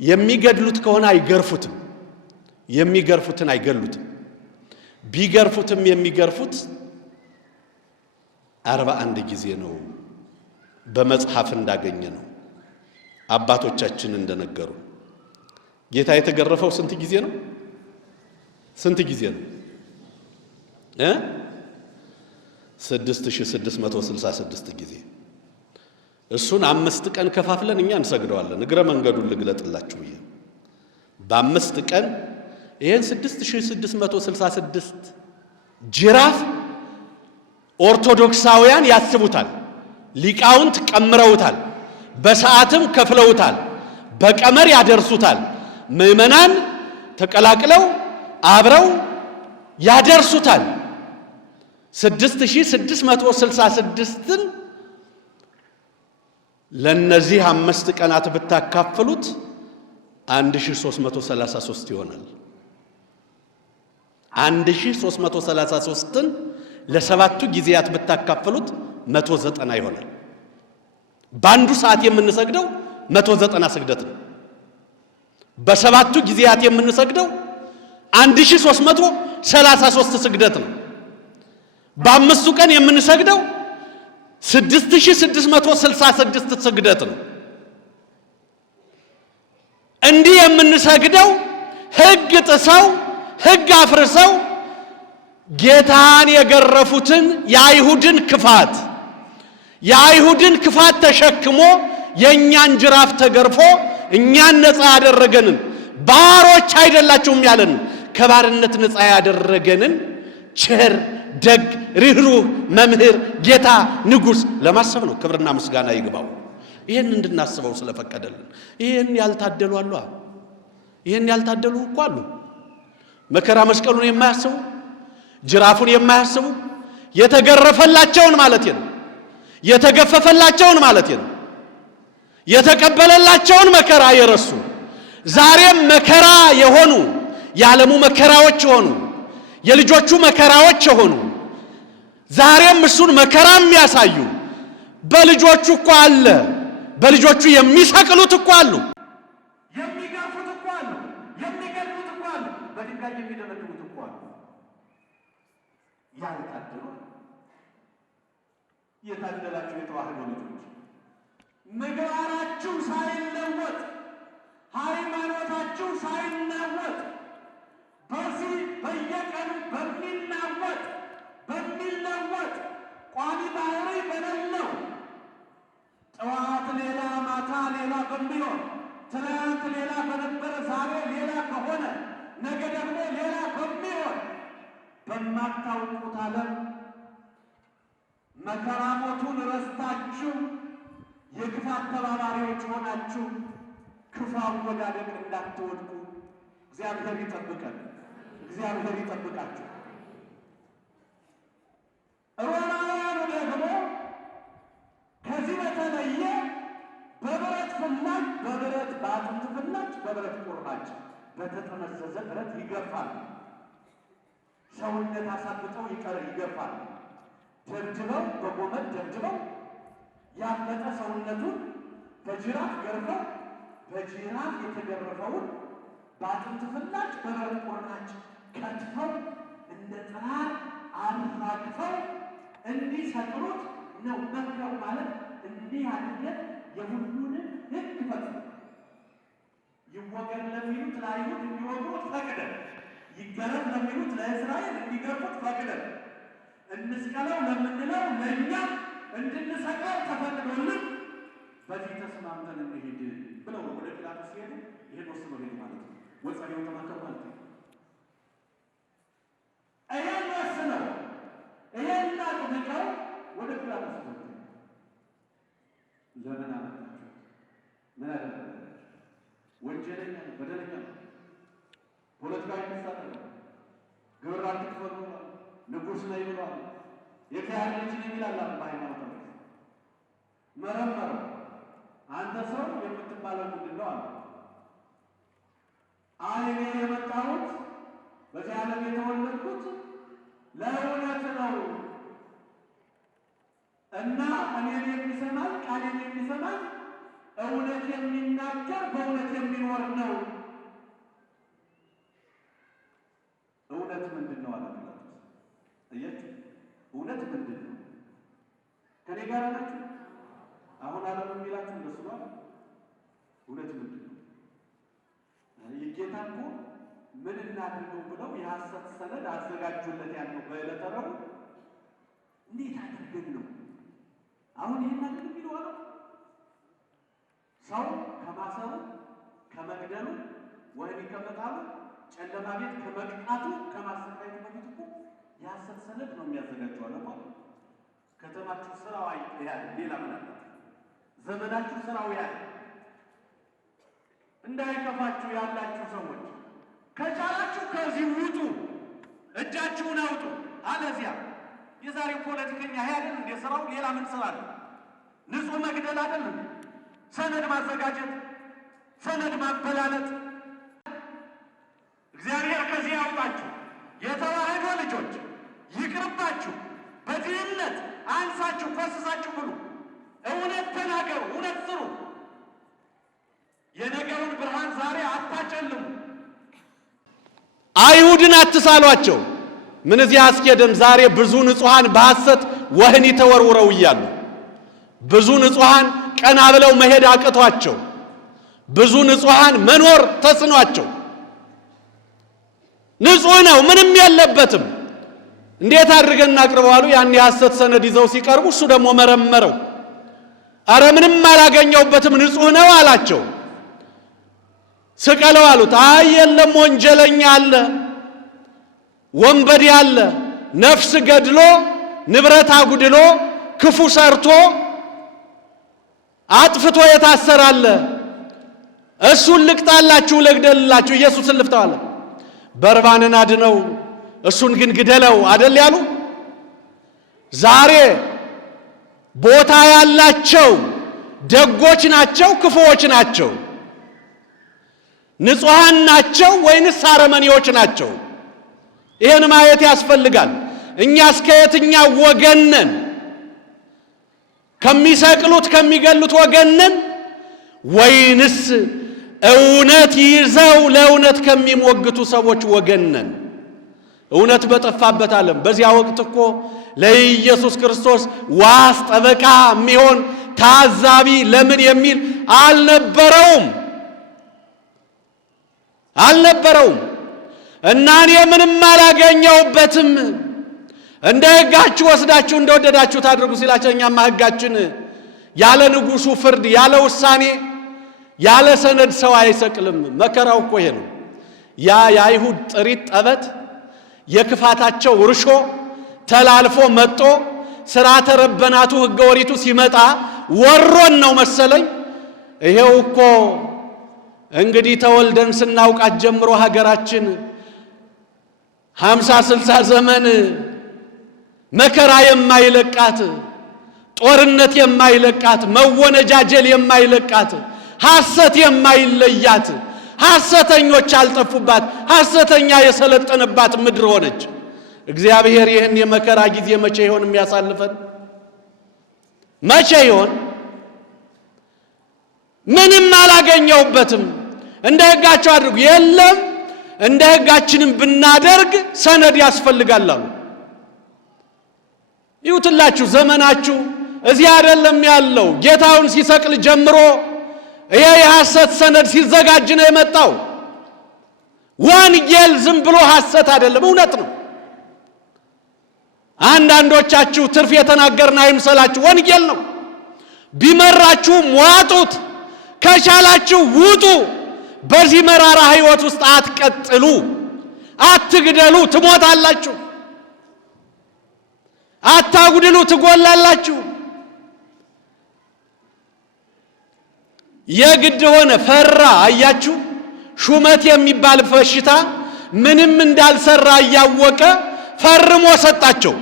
የሚገድሉት ከሆነ አይገርፉትም፣ የሚገርፉትን አይገሉትም። ቢገርፉትም የሚገርፉት 41 ጊዜ ነው። በመጽሐፍ እንዳገኘ ነው አባቶቻችን እንደነገሩ። ጌታ የተገረፈው ስንት ጊዜ ነው? ስንት ጊዜ ነው? 6666 ጊዜ። እሱን 5 ቀን ከፋፍለን እኛ እንሰግደዋለን። እግረ መንገዱን ልግለጥላችሁ ብዬ በ5 ቀን ይሄን 6666 ጅራፍ ኦርቶዶክሳውያን ያስቡታል፣ ሊቃውንት ቀምረውታል፣ በሰዓትም ከፍለውታል፣ በቀመር ያደርሱታል። ምዕመናን ተቀላቅለው አብረው ያደርሱታል። 6666ን ለነዚህ 5 ቀናት ብታካፍሉት 1333 ይሆናል። 1333ን ለሰባቱ ጊዜያት ብታካፍሉት 190 ይሆናል። በአንዱ ሰዓት የምንሰግደው 190 ስግደት ነው። በሰባቱ ጊዜያት የምንሰግደው 1333 ስግደት ነው። በአምስቱ ቀን የምንሰግደው 6666 ስግደት ነው። እንዲህ የምንሰግደው ሕግ ጥሰው ሕግ አፍርሰው ጌታን የገረፉትን የአይሁድን ክፋት ተሸክሞ የእኛን ጅራፍ ተገርፎ እኛን ነፃ ያደረገንን ባሮች አይደላችሁም ያለን ከባርነት ነፃ ያደረገንን ቸር ደግ ርኅሩህ መምህር ጌታ ንጉሥ ለማሰብ ነው። ክብርና ምስጋና ይግባው። ይህን እንድናስበው ስለፈቀደልን። ይህን ያልታደሉ አሉ። ይህን ያልታደሉ እኮ አሉ። መከራ መስቀሉን የማያስቡ ጅራፉን የማያስቡ የተገረፈላቸውን ማለት ነው፣ የተገፈፈላቸውን ማለት ነው፣ የተቀበለላቸውን መከራ የረሱ ዛሬም መከራ የሆኑ የዓለሙ መከራዎች የሆኑ የልጆቹ መከራዎች የሆኑ ዛሬም እሱን መከራ የሚያሳዩ በልጆቹ እኮ አለ። በልጆቹ የሚሰቅሉት እኮ አሉ፣ የሚገፉት እኮ አሉ፣ የሚገሉት እኮ አሉ፣ በድንጋይ የሚደበድቡት እኮ አሉ። ያልታደሉ የታደላችሁ የተዋህዶ ልጆች ምግባራችሁ ሳይለወጥ ሃይማኖታችሁ ሳይናወጥ በዚህ በየቀኑ በሚለወጥ ቋሚ ባህሪ በሌለው ጠዋት ሌላ ማታ ሌላ በሚሆን ትናንት ሌላ በነበረ ዛሬ ሌላ ከሆነ ነገ ደግሞ ሌላ በሚሆን በማታውቁት ዓለም መከራ ሞቱን ረስታችሁ የክፋት ተባባሪዎች ሆናችሁ ክፉ አወዳደቅ እንዳትወድቁ እግዚአብሔር ይጠብቀን፣ እግዚአብሔር ይጠብቃችሁ። ሮማውያኑ ደግሞ ከዚህ በተለየ በብረት ፍላጭ በአጥንት ፍላጭ በብረት ቁራጭ በተጠመዘዘ ብረት ይገፋል። ሰውነት አሳብጠው ይገፋል። ደብድበው በጎመድ ደብድበው ያበጠ ሰውነቱን በጅራፍ ገርፈው በጅራፍ የተገረፈውን በአጥንት ፍላጭ በብረት ቁራጭ ከትፈው እንደ ጥራር አራግፈው እንዲሰቅሉት ነው መከሩ ማለት። እንዲህ አድርገን የሁሉንም ሕግ ፈጽሞ ይወገድ ለሚሉት ለአይሁድ እንዲወግሩት ፈቅደን፣ ይገረፍ ለሚሉት ለእስራኤል እንዲገርፉት ፈቅደን፣ እንስቀለው ለምንለው ለእኛ እንድንሰቅለው ተፈቅዶልን በዚህ ተስማምተን እንሂድ ብለው ወደ ጲላጦስ ሲሄዱ ይህን ወስኖ ሄዱ ማለት ነው። ወጸኔው ተማከሩ ማለት ነው። ይህን ወስነው ይህን አጥብቀው ወደ ጲላጦስ ሄዱ። ለምን አመጣችሁ? ምን አደረጋችሁ? ወንጀለኛ ነው፣ በደለኛ ነው፣ ፖለቲካዊ መሳተፍ ነው፣ ግብር አትክፈሉ ነው፣ ንጉሥ ነው ይብሏል፣ የእግዚአብሔር ልጅ ነው ይላል። በሃይማኖት መረመረው። አንተ ሰው የምትባለው ምንድን ነው አለ። እኔ የመጣሁት በዚህ ዓለም የተወለድኩት ለእውነት ነው እና እኔን የሚሰማኝ ቃሌን የሚሰማኝ እውነት የሚናገር በእውነት የሚኖር ነው። እውነት ምንድን ነው አለ ጲላጦስ። እያችሁ እውነት ምንድን ነው? ከኔ ጋር ናችሁ? አሁን ዓለም የሚላችሁ እንደሱ ነው። እውነት ምንድን ነው? የጌታ እኮ ምን እናድርገው ብለው የሐሰት ሰነድ አዘጋጁለት ያለው በዕለተ ረቡዕ። እንዴት አድርገን ነው አሁን ይሄን አድርግ ቢለው ሰው ከማሰሩ ከመግደሉ ወህኒ ከመጣሉ ጨለማ ቤት ከመቅጣቱ ከማሰቃየቱ በፊት እኮ የሐሰት ሰነድ ነው የሚያዘጋጀው አለ ማለት። ከተማችሁ ስራው ያለ ሌላ ምን አለ? ዘመናችሁ ስራው ያለ እንዳይከፋችሁ ያላችሁ ሰዎች ከቻላችሁ ከዚህ ውጡ፣ እጃችሁን አውጡ። አለዚያ የዛሬው ፖለቲከኛ ያለን እንደ ስራው ሌላ ምን ስራ አለ? ንጹህ መግደል አይደለም፣ ሰነድ ማዘጋጀት፣ ሰነድ ማበላለጥ። እግዚአብሔር ከዚህ ያውጣችሁ። የተዋህዶ ልጆች ይቅርባችሁ። በድህነት አንሳችሁ ኮስሳችሁ ብሉ። እውነት ተናገሩ፣ እውነት ስሩ። የነገሩን ብርሃን ዛሬ አታጨልሙ። አይሁድን አትሳሏቸው። ምን እዚህ አስኬደም? ዛሬ ብዙ ንጹሃን በሐሰት ወህኒ ተወርውረው እያሉ ብዙ ንጹሃን ቀና ብለው መሄድ አቅቷቸው ብዙ ንጹሃን መኖር ተስኗቸው ንጹህ ነው ምንም የለበትም እንዴት አድርገን እናቅርበው አሉ። ያን የሐሰት ሰነድ ይዘው ሲቀርቡ እሱ ደግሞ መረመረው። አረ ምንም አላገኘውበትም ንጹህ ነው አላቸው። ስቀለው አሉት። አይ የለም ወንጀለኛ አለ፣ ወንበዴ አለ፣ ነፍስ ገድሎ ንብረት አጉድሎ ክፉ ሰርቶ አጥፍቶ የታሰራለ፣ እሱን ልቅጣላችሁ ልግደልላችሁ። ኢየሱስን ልፍታው። በርባንን አድነው እሱን ግን ግደለው አይደል ያሉ። ዛሬ ቦታ ያላቸው ደጎች ናቸው ክፉዎች ናቸው? ንጹሃን ናቸው ወይንስ አረመኔዎች ናቸው? ይሄን ማየት ያስፈልጋል። እኛስ ከየትኛው ወገን ነን? ከሚሰቅሉት ከሚገሉት ወገን ነን ወይንስ እውነት ይዘው ለእውነት ከሚሞግቱ ሰዎች ወገን ነን? እውነት በጠፋበት ዓለም በዚያ ወቅት እኮ ለኢየሱስ ክርስቶስ ዋስ ጠበቃ የሚሆን ታዛቢ ለምን የሚል አልነበረውም። እና እኔ ምንም አላገኘሁበትም እንደ ሕጋችሁ ወስዳችሁ እንደወደዳችሁ ታድርጉ ሲላቸው፣ እኛማ ሕጋችን ያለ ንጉሡ ፍርድ ያለ ውሳኔ ያለ ሰነድ ሰው አይሰቅልም። መከራው እኮ ይሄ ነው። ያ የአይሁድ ጥሪት ጠበት የክፋታቸው እርሾ ተላልፎ መጥቶ ሥርዓተ ረበናቱ ሕገ ወሪቱ ሲመጣ ወሮን ነው መሰለኝ። ይሄው እኮ እንግዲህ ተወልደን ስናውቃት ጀምሮ ሀገራችን 50-60 ዘመን መከራ የማይለቃት ጦርነት የማይለቃት መወነጃጀል የማይለቃት ሐሰት የማይለያት ሐሰተኞች አልጠፉባት ሐሰተኛ የሰለጠነባት ምድር ሆነች። እግዚአብሔር ይህን የመከራ ጊዜ መቼ ይሆን የሚያሳልፈን? መቼ ይሆን? ምንም አላገኘሁበትም እንደ ሕጋቸው አድርጉ። የለም እንደ ሕጋችንም ብናደርግ ሰነድ ያስፈልጋል አሉ። ይውትላችሁ ዘመናችሁ እዚህ አይደለም ያለው። ጌታውን ሲሰቅል ጀምሮ ይሄ የሐሰት ሰነድ ሲዘጋጅ ነው የመጣው። ወንጌል ዝም ብሎ ሐሰት አይደለም፣ እውነት ነው። አንዳንዶቻችሁ ትርፍ የተናገርን አይምሰላችሁ፣ ወንጌል ነው። ቢመራችሁም ዋጡት፣ ከቻላችሁ ውጡ። በዚህ መራራ ሕይወት ውስጥ አትቀጥሉ፣ አትግደሉ፣ ትሞታላችሁ። አታጉድሉ፣ ትጎላላችሁ። የግድ ሆነ ፈራ። አያችሁ፣ ሹመት የሚባል በሽታ ምንም እንዳልሰራ እያወቀ ፈርሞ ሰጣቸው።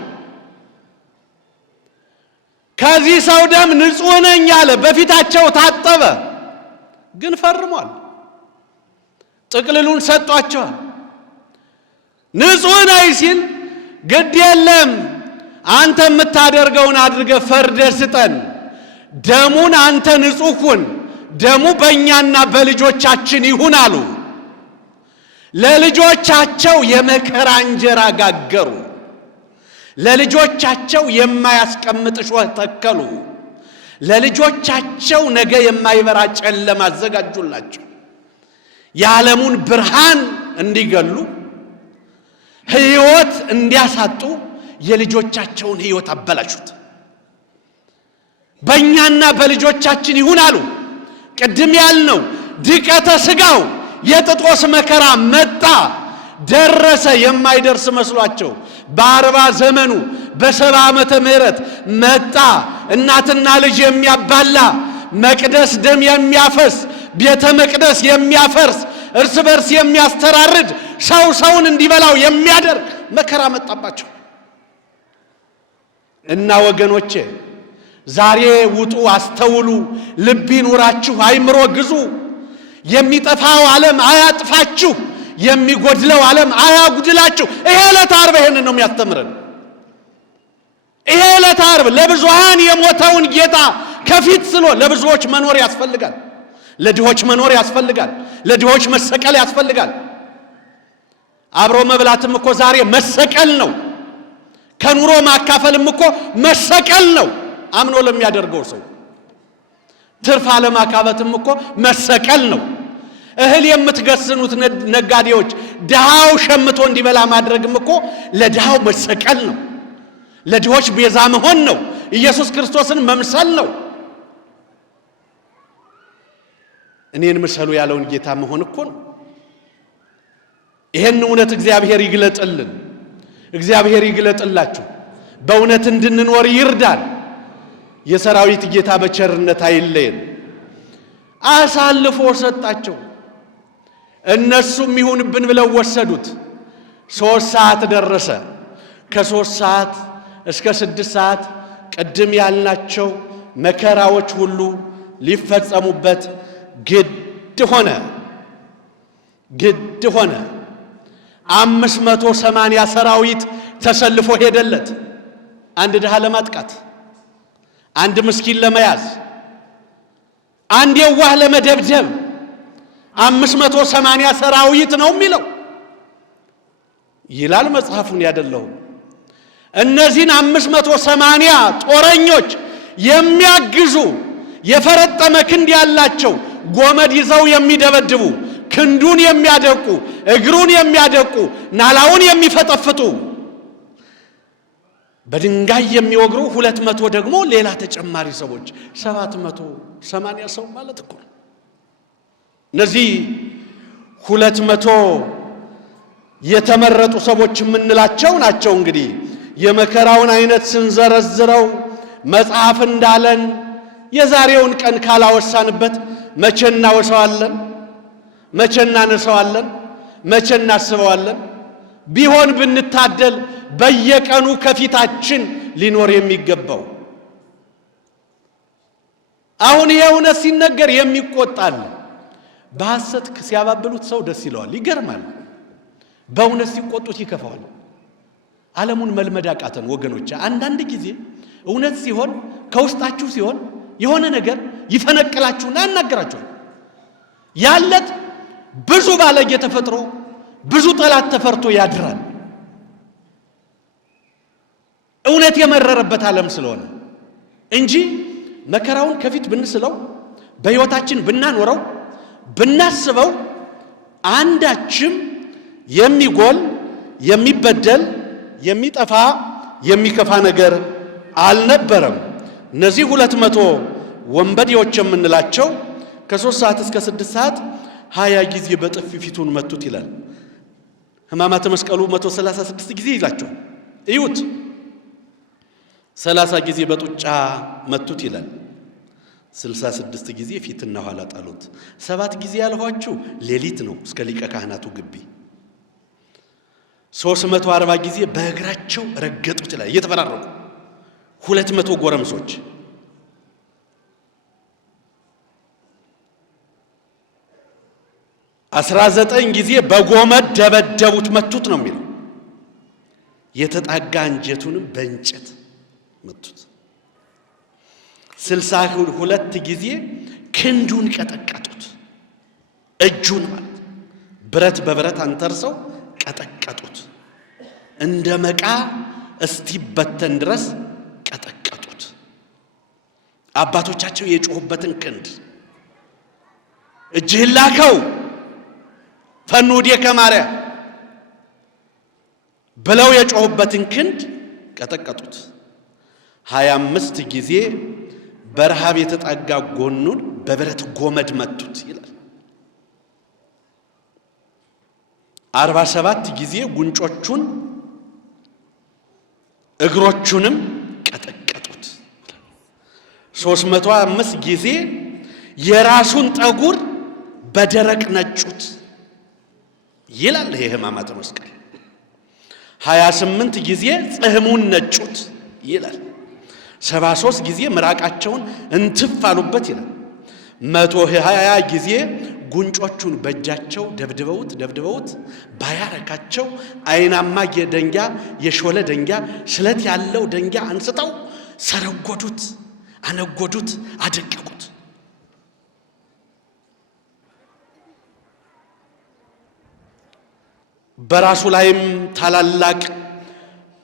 ከዚህ ሰው ደም ንጹሕ ነኝ አለ፣ በፊታቸው ታጠበ፣ ግን ፈርሟል። ጥቅልሉን ሰጧቸዋል። ንጹሕ ነኝ ሲል ግድ የለም አንተ የምታደርገውን አድርገህ ፈርደህ ስጠን፣ ደሙን አንተ ንጹሕ ሁን፣ ደሙ በእኛና በልጆቻችን ይሁን አሉ። ለልጆቻቸው የመከራ እንጀራ ጋገሩ። ለልጆቻቸው የማያስቀምጥ እሾህ ተከሉ። ለልጆቻቸው ነገ የማይበራ ጨለማ አዘጋጁላቸው። የዓለሙን ብርሃን እንዲገሉ ሕይወት እንዲያሳጡ የልጆቻቸውን ሕይወት አበላሹት። በእኛና በልጆቻችን ይሁን አሉ። ቅድም ያልነው ድቀተ ሥጋው የጥጦስ መከራ መጣ ደረሰ የማይደርስ መስሏቸው በ40 ዘመኑ በ70 ዓመተ ምህረት መጣ። እናትና ልጅ የሚያባላ መቅደስ ደም የሚያፈስ ቤተ መቅደስ የሚያፈርስ እርስ በርስ የሚያስተራርድ ሰው ሰውን እንዲበላው የሚያደርግ መከራ መጣባቸው እና ወገኖቼ ዛሬ ውጡ፣ አስተውሉ፣ ልብ ይኑራችሁ፣ አይምሮ ግዙ። የሚጠፋው ዓለም አያጥፋችሁ፣ የሚጎድለው ዓለም አያጉድላችሁ። ይሄ ዕለተ ዓርብ ይሄንን ነው የሚያስተምረን። ይሄ ዕለተ ዓርብ ለብዙሃን የሞተውን ጌታ ከፊት ስሎ ለብዙዎች መኖር ያስፈልጋል። ለድሆች መኖር ያስፈልጋል። ለድሆች መሰቀል ያስፈልጋል። አብሮ መብላትም እኮ ዛሬ መሰቀል ነው። ከኑሮ ማካፈልም እኮ መሰቀል ነው። አምኖ ለሚያደርገው ሰው ትርፍ አለማካበትም እኮ መሰቀል ነው። እህል የምትገስኑት ነጋዴዎች ድሃው ሸምቶ እንዲበላ ማድረግም እኮ ለድሃው መሰቀል ነው። ለድሆች ቤዛ መሆን ነው። ኢየሱስ ክርስቶስን መምሰል ነው። እኔን ምሰሉ ያለውን ጌታ መሆን እኮ ነው። ይሄን እውነት እግዚአብሔር ይግለጥልን። እግዚአብሔር ይግለጥላችሁ። በእውነት እንድንኖር ይርዳል። የሰራዊት ጌታ በቸርነት አይለየን። አሳልፎ ሰጣቸው። እነሱም ይሁንብን ብለው ወሰዱት። 3 ሰዓት ደረሰ። ከ3 ሰዓት እስከ 6 ሰዓት ቅድም ያልናቸው መከራዎች ሁሉ ሊፈጸሙበት ግድ ሆነ። 580 ሰራዊት ተሰልፎ ሄደለት። አንድ ድሃ ለማጥቃት፣ አንድ ምስኪን ለመያዝ፣ አንድ የዋህ ለመደብደብ 580 ሰራዊት ነው የሚለው ይላል መጽሐፉን ያደለው። እነዚህን 580 ጦረኞች የሚያግዙ የፈረጠመ ክንድ ያላቸው ጎመድ ይዘው የሚደበድቡ ክንዱን የሚያደቁ እግሩን የሚያደቁ ናላውን የሚፈጠፍጡ በድንጋይ የሚወግሩ 200 ደግሞ ሌላ ተጨማሪ ሰዎች 780 ሰው ማለት እኮ ነው። እነዚህ 200 የተመረጡ ሰዎች የምንላቸው ናቸው። እንግዲህ የመከራውን አይነት ስንዘረዝረው መጽሐፍ እንዳለን የዛሬውን ቀን ካላወሳንበት መቼ እናወሳዋለን? መቼ እናነሳዋለን? መቼ እናስበዋለን? ቢሆን ብንታደል በየቀኑ ከፊታችን ሊኖር የሚገባው። አሁን ይሄ እውነት ሲነገር የሚቆጣል። በሐሰት ሲያባብሉት ሰው ደስ ይለዋል፣ ይገርማል። በእውነት ሲቆጡት ይከፋዋል። ዓለሙን መልመድ አቃተን ወገኖች። አንዳንድ ጊዜ እውነት ሲሆን ከውስጣችሁ ሲሆን የሆነ ነገር ይፈነቅላችሁና ያናገራችኋል። ያለት ብዙ ባለጌ ተፈጥሮ ብዙ ጠላት ተፈርቶ ያድራል። እውነት የመረረበት ዓለም ስለሆነ እንጂ መከራውን ከፊት ብንስለው በሕይወታችን ብናኖረው ብናስበው አንዳችም የሚጎል የሚበደል የሚጠፋ የሚከፋ ነገር አልነበረም። እነዚህ 200 ወንበዴዎች የምንላቸው ከ3 ሰዓት እስከ 6 ሰዓት 20 ጊዜ በጥፊ ፊቱን መቱት ይላል። ሕማማተ መስቀሉ 136 ጊዜ ይላቸው እዩት። 30 ጊዜ በጡጫ መቱት ይላል። 66 ጊዜ ፊትና ኋላ ጣሉት። 7 ጊዜ ያልኋችሁ ሌሊት ነው እስከ ሊቀ ካህናቱ ግቢ። 340 ጊዜ በእግራቸው ረገጡት ይላል እየተፈራረቁ 200 ጎረምሶች። 19 ጊዜ በጎመድ ደበደቡት መቱት ነው የሚለው። የተጣጋ አንጀቱንም በእንጨት መቱት። 62 ጊዜ ክንዱን ቀጠቀጡት። እጁን ማለት ብረት በብረት አንተርሰው ቀጠቀጡት። እንደ መቃ እስቲበተን ድረስ ቀጠቀጡት። አባቶቻቸው የጮሁበትን ክንድ እጅህን ላከው ፈኑ ዲከ ማርያም ብለው የጮሁበትን ክንድ ቀጠቀጡት። 25 ጊዜ በረሃብ የተጣጋ ጎኑን በብረት ጎመድ መቱት ይላል። 47 ጊዜ ጉንጮቹን እግሮቹንም ቀጠቀጡት። 305 ጊዜ የራሱን ጠጉር በደረቅ ነጩት ይላል። ይሄ ሕማማተ መስቀል 28 ጊዜ ጽሕሙን ነጩት ይላል። 73 ጊዜ ምራቃቸውን እንትፍ አሉበት ይላል። 120 ጊዜ ጉንጮቹን በእጃቸው ደብድበውት ባያረካቸው አይናማ ደንጊያ የሾለ ደንጊያ ስለት ያለው ደንጊያ አንስተው ሰረጎዱት፣ አነጎዱት፣ አደቀቁት። በራሱ ላይም ታላላቅ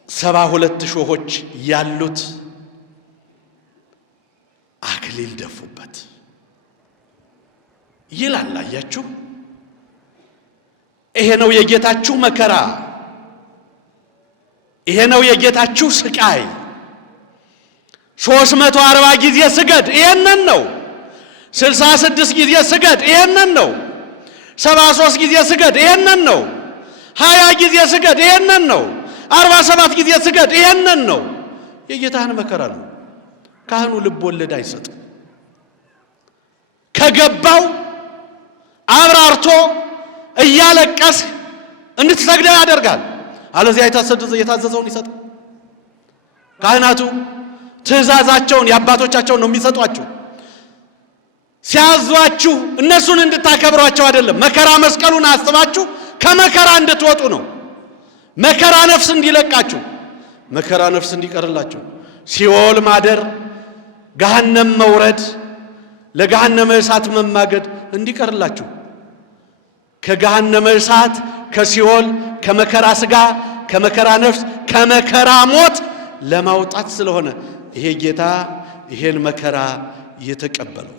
72 ሾሆች ያሉት አክሊል ደፉበት ይላል። አያችሁ፣ ይሄ ነው የጌታችሁ መከራ፣ ይሄ ነው የጌታችሁ ስቃይ። 340 ጊዜ ስገድ፣ ይሄንን ነው። 66 ጊዜ ስገድ፣ ይሄንን ነው። 73 ጊዜ ስገድ፣ ይሄንን ነው። 20 ጊዜ ስገድ፣ ይሄንን ነው። 47 ጊዜ ስገድ፣ ይሄንን ነው። የጌታን መከራ ነው። ካህኑ ልብ ወለድ አይሰጥም። ከገባው አብራርቶ እያለቀስ እንድትሰግደው ያደርጋል። አለዚያ የታዘዘውን ይሰጣል። ካህናቱ ትእዛዛቸውን የአባቶቻቸውን ነው የሚሰጧችሁ። ሲያዟችሁ እነሱን እንድታከብሯቸው አይደለም። መከራ መስቀሉን አስባችሁ ከመከራ እንድትወጡ ነው። መከራ ነፍስ እንዲለቃችሁ፣ መከራ ነፍስ እንዲቀርላችሁ፣ ሲኦል ማደር፣ ገሃነም መውረድ፣ ለገሃነመ እሳት መማገድ እንዲቀርላችሁ፣ ከገሃነመ እሳት፣ ከሲኦል፣ ከመከራ ሥጋ፣ ከመከራ ነፍስ፣ ከመከራ ሞት ለማውጣት ስለሆነ ይሄ ጌታ ይሄን መከራ የተቀበለው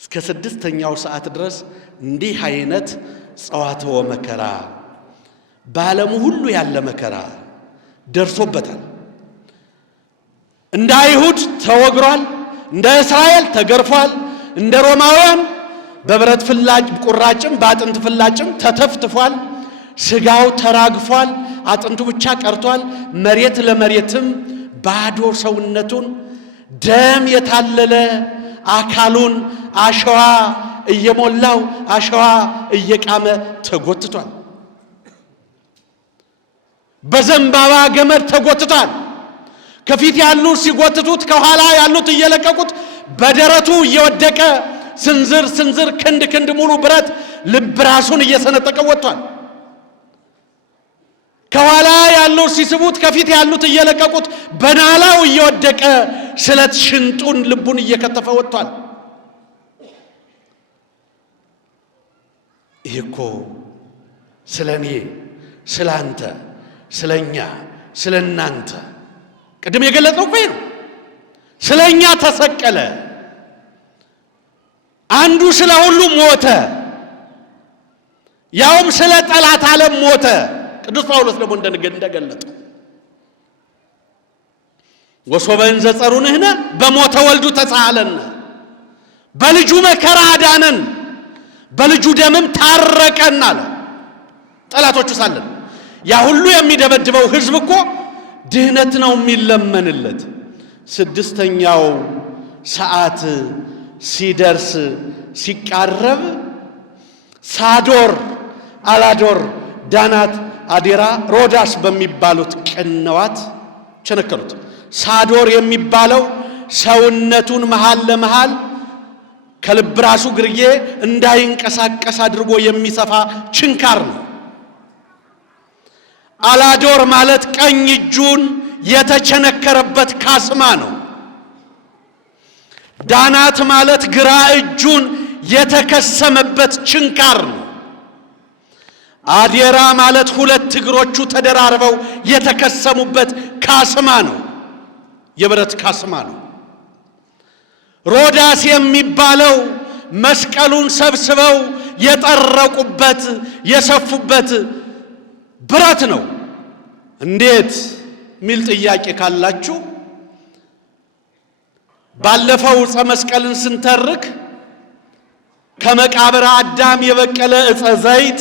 እስከ 6ኛው ሰዓት ድረስ እንዲህ አይነት ጸዋትወ መከራ በዓለሙ ሁሉ ያለ መከራ ደርሶበታል። እንደ አይሁድ ተወግሯል፣ እንደ እስራኤል ተገርፏል፣ እንደ ሮማውያን በብረት ፍላጭ ቁራጭም በአጥንት ፍላጭም ተተፍትፏል። ሥጋው ተራግፏል፣ አጥንቱ ብቻ ቀርቷል። መሬት ለመሬትም ባዶ ሰውነቱን ደም የታለለ አካሉን አሸዋ እየሞላው አሸዋ እየቃመ ተጎትቷል። በዘንባባ ገመድ ተጎትቷል። ከፊት ያሉት ሲጎትቱት፣ ከኋላ ያሉት እየለቀቁት፣ በደረቱ እየወደቀ ስንዝር ክንድ ሙሉ ብረት ልብ ራሱን እየሰነጠቀ ወጥቷል። ከኋላ ያሉት ሲስቡት፣ ከፊት ያሉት እየለቀቁት፣ በናላው እየወደቀ ስለት ሽንጡን ልቡን እየከተፈ ወጥቷል። ይህ እኮ ስለ እኔ፣ ስለ አንተ፣ ስለ እኛ፣ ስለ እናንተ ቅድም የገለጸው እኮ ነው። ስለ እኛ ተሰቀለ። አንዱ ስለ ሁሉ ሞተ፣ ያውም ስለ ጠላት ዓለም ሞተ። ቅዱስ ጳውሎስ ደግሞ እንደገለጠው ወሶበ እንዘ ጸሩንህነ በሞተ ወልዱ ተሳሃለነ፣ በልጁ መከራ አዳነን፣ በልጁ ደምም ታረቀን አለ። ጠላቶቹ ሳለን ያ ሁሉ የሚደበድበው ሕዝብ እኮ ድህነት ነው የሚለመንለት። 6ኛው ሰዓት ሲደርስ ሲቃረብ ሳዶር፣ አላዶር፣ ዳናት፣ አዴራ፣ ሮዳስ በሚባሉት ቅንዋት ቸነከሩት። ሳዶር የሚባለው ሰውነቱን መሃል ለመሃል ከልብ ራሱ ግርጌ እንዳይንቀሳቀስ አድርጎ የሚሰፋ ችንካር ነው። አላዶር ማለት ቀኝ እጁን የተቸነከረበት ካስማ ነው። ዳናት ማለት ግራ እጁን የተከሰመበት ችንካር ነው። አዴራ ማለት 2 እግሮቹ ተደራርበው የተከሰሙበት ካስማ ነው፣ የብረት ካስማ ነው። ሮዳስ የሚባለው መስቀሉን ሰብስበው የጠረቁበት የሰፉበት ብረት ነው። እንዴት ሚል ጥያቄ ካላችሁ ባለፈው ዕፀ መስቀልን ስንተርክ ከመቃብረ አዳም የበቀለ ዕፀ ዘይት፣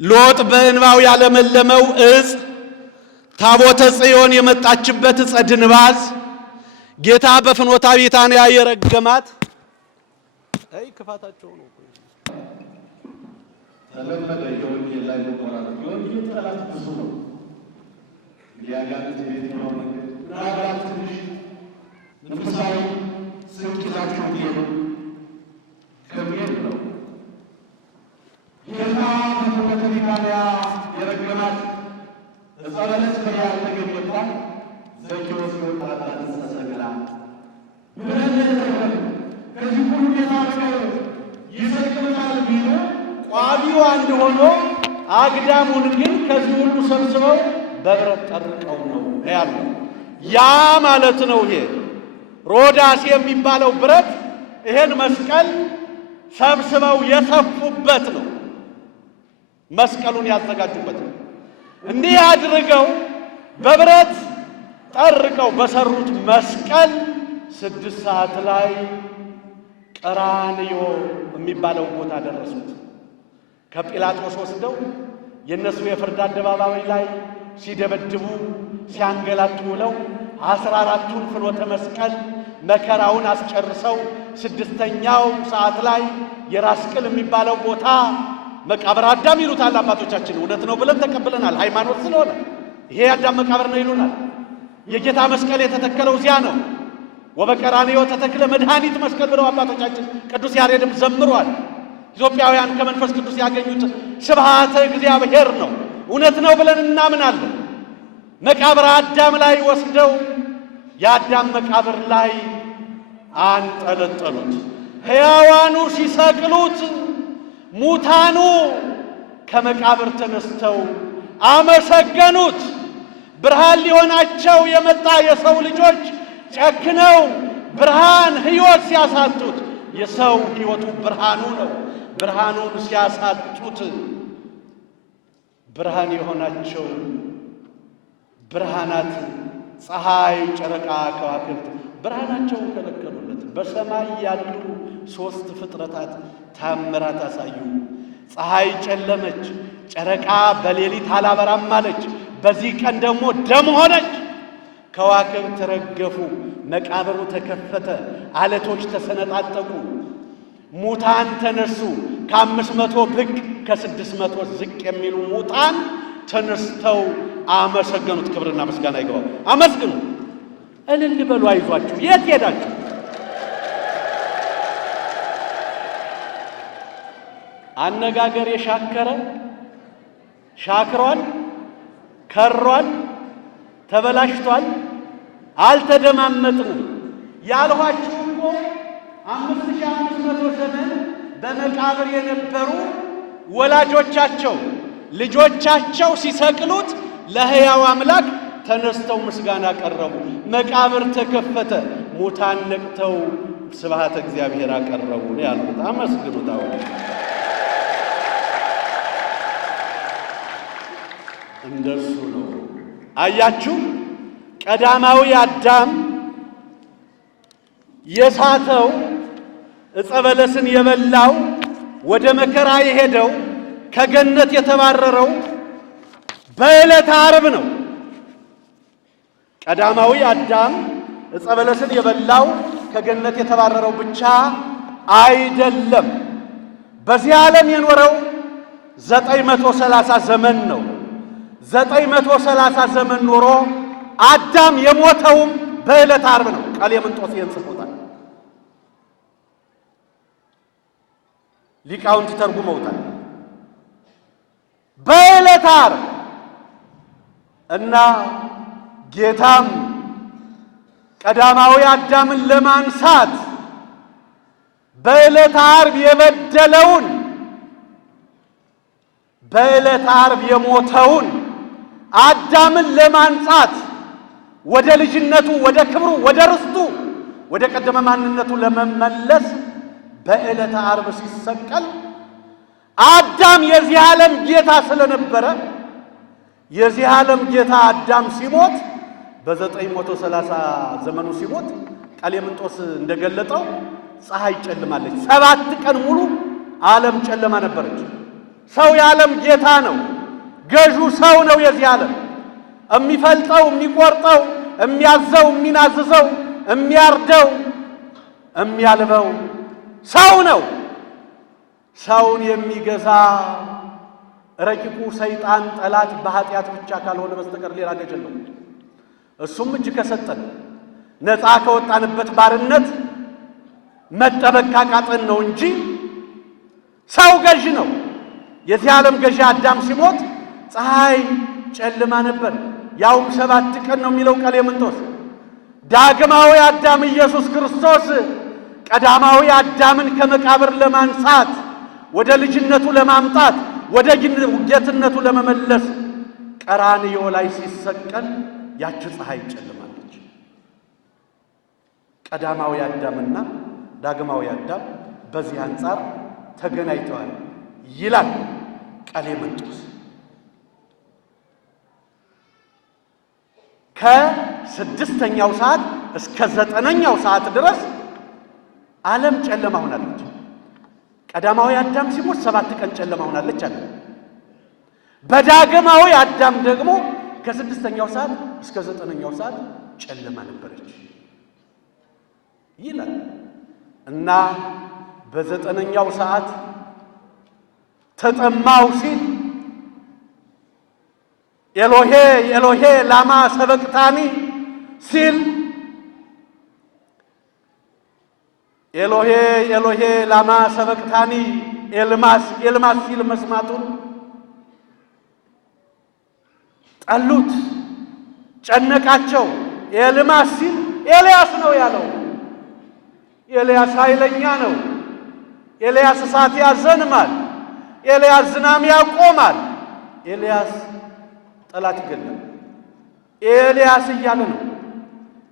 ሎጥ በእንባው ያለመለመው ዕፅ፣ ታቦተ ጽዮን የመጣችበት ዕፀ ድንባዝ፣ ጌታ በፍኖተ ቢታንያ የረገማት ክፋታቸው ነው። ተለመደ የወንጌል ላይ መቆራረጥ። የወንጌል ጠላት ብዙ ነው። ሊያጋጥም የትኛው መንገድ ምናልባት ትንሽ መንፈሳዊ ስንቅ ይዛችሁ ሄዱ ከሚሄድ ነው። ጌታ በፍኖተ ቢታንያ የረገማት ዕፀ በለስ ፍሬ ያልተገኘባት ዘኬዎስ የወጣላት ዕፀ ሰገራ ብለን የተረገመ ከዚህ ሁሉ ጌታ በቀር ይሰቅሉታል ቢሉ ቋቢው አንድ ሆኖ አግዳሙን ግን ከዚህ ሁሉ ሰብስበው በብረት ጠርቀው ነው ያለው። ያ ማለት ነው ይሄ ሮዳስ የሚባለው ብረት ይሄን መስቀል ሰብስበው የሰፉበት ነው። መስቀሉን ያዘጋጁበት ነው። እንዲህ አድርገው በብረት ጠርቀው በሰሩት መስቀል 6 ሰዓት ላይ ቀራንዮ የሚባለው ቦታ ደረሱት። ከጲላጦስ ወስደው የነሱ የፍርድ አደባባይ ላይ ሲደበድቡ ሲያንገላቱ ውለው 14ቱን ፍኖተ መስቀል መከራውን አስጨርሰው 6ኛው ሰዓት ላይ የራስ ቅል የሚባለው ቦታ መቃብር አዳም ይሉታል አባቶቻችን። እውነት ነው ብለን ተቀብለናል። ሃይማኖት ስለሆነ ይሄ የአዳም መቃብር ነው ይሉናል። የጌታ መስቀል የተተከለው እዚያ ነው። ወበቀራንዮ ተተክለ መድኃኒት መስቀል ብለው አባቶቻችን ቅዱስ ያሬድም ዘምሯል። ኢትዮጵያውያን ከመንፈስ ቅዱስ ያገኙት ስብሐተ እግዚአብሔር ነው። እውነት ነው ብለን እናምናለን። መቃብር አዳም ላይ ወስደው የአዳም መቃብር ላይ አንጠለጠሉት። ሕያዋኑ ሲሰቅሉት ሙታኑ ከመቃብር ተነስተው አመሰገኑት። ብርሃን ሊሆናቸው የመጣ የሰው ልጆች ጨክነው ብርሃን ሕይወት ሲያሳጡት፣ የሰው ሕይወቱ ብርሃኑ ነው። ብርሃኑን ሲያሳጡት ብርሃን የሆናቸው ብርሃናት ፀሐይ፣ ጨረቃ፣ ከዋክብት ብርሃናቸውን ከለከሉለት። በሰማይ ያሉ 3 ፍጥረታት ታምራት አሳዩ። ፀሐይ ጨለመች፣ ጨረቃ በሌሊት አላበራም አለች። በዚህ ቀን ደግሞ ደም ሆነች። ከዋክብት ረገፉ፣ መቃብሩ ተከፈተ፣ አለቶች ተሰነጣጠቁ፣ ሙታን ተነሱ። ከ500 ብቅ ከ600 ዝቅ የሚሉ ሙታን ተነስተው አመሰገኑት። ክብርና ምስጋና ይገባው። አመስግኑ፣ እልል በሉ፣ አይዟችሁ። የት ሄዳችሁ? አነጋገር የሻከረ ሻክሯል፣ ከሯል፣ ተበላሽቷል፣ አልተደማመጥንም ያልኋችሁ እኮ 5500 ዘመን በመቃብር የነበሩ ወላጆቻቸው ልጆቻቸው ሲሰቅሉት ለሕያው አምላክ ተነስተው ምስጋና ቀረቡ። መቃብር ተከፈተ፣ ሙታን ነቅተው ስብሐተ እግዚአብሔር አቀረቡ ነው ያሉት። አመስግኑት። አሁን እንደሱ ነው። አያችሁ፣ ቀዳማዊ አዳም የሳተው ዕፀ በለስን የበላው ወደ መከራ የሄደው ከገነት የተባረረው በዕለተ ዓርብ ነው። ቀዳማዊ አዳም ዕፀ በለስን የበላው ከገነት የተባረረው ብቻ አይደለም። በዚህ ዓለም የኖረው 930 ዘመን ነው። 930 ዘመን ኖሮ አዳም የሞተውም በዕለተ ዓርብ ነው። ቀሌምንጦስ ይህን ጽፎታል። ሊቃውንት ተርጉመውታል። በዕለተ ዓርብ እና ጌታም ቀዳማዊ አዳምን ለማንሳት በዕለተ ዓርብ የበደለውን በዕለተ ዓርብ የሞተውን አዳምን ለማንጻት ወደ ልጅነቱ፣ ወደ ክብሩ፣ ወደ ርስቱ፣ ወደ ቀደመ ማንነቱ ለመመለስ በዕለተ ዓርብ ሲሰቀል አዳም የዚህ ዓለም ጌታ ስለነበረ የዚህ ዓለም ጌታ አዳም ሲሞት በ930 ዘመኑ ሲሞት ቀሌምንጦስ እንደገለጠው ፀሐይ ጨልማለች። 7 ቀን ሙሉ ዓለም ጨለማ ነበረች። ሰው የዓለም ጌታ ነው። ገዡ ሰው ነው። የዚህ ዓለም የሚፈልጠው፣ የሚቆርጠው፣ የሚያዘው፣ የሚናዝዘው፣ የሚያርደው፣ የሚያልበው ሰው ነው። ሰውን የሚገዛ ረቂቁ ሰይጣን ጠላት በኃጢአት ብቻ ካልሆነ በስተቀር ሌላ ገዥ የለውም። እሱም እጅ ከሰጠን ነፃ ከወጣንበት ባርነት መጠበቅ ካቃተን ነው እንጂ ሰው ገዥ ነው። የዚህ ዓለም ገዢ አዳም ሲሞት ፀሐይ ጨልማ ነበር። ያውም 7 ቀን ነው የሚለው ቀሌምንጦስ። ዳግማዊ አዳም ኢየሱስ ክርስቶስ ቀዳማዊ አዳምን ከመቃብር ለማንሳት ወደ ልጅነቱ ለማምጣት ወደ ጌትነቱ ለመመለስ ቀራንዮ ላይ ሲሰቀል ያቺ ፀሐይ ጨልማለች። ቀዳማዊ አዳምና ዳግማዊ አዳም በዚህ አንጻር ተገናኝተዋል ይላል ቀሌምንጦስ። ከ6ኛው ሰዓት እስከ 9ኛው ሰዓት ድረስ ዓለም ጨለማ ሆናለች። ቀዳማዊ አዳም ሲሞት 7 ቀን ጨለማ ሆናለች አለ። በዳግማዊ አዳም ደግሞ ከ6ኛው ሰዓት እስከ 9ኛው ሰዓት ጨለማ ነበረች ይላል እና በ9ኛው ሰዓት ተጠማው ሲል ኤሎሄ ኤሎሄ ላማ ሰበቅታኒ ሲል ኤሎሄ ኤሎሄ ላማ ሰበቅታኒ ኤልማስ ኤልማስ ሲል መስማቱን ጠሉት፣ ጨነቃቸው። ኤልማስ ሲል ኤልያስ ነው ያለው። ኤልያስ ኃይለኛ ነው። ኤልያስ እሳት ያዘንማል። ኤልያስ ዝናም ያቆማል። ኤልያስ ጠላት ይገላል። ኤልያስ እያለ ነው።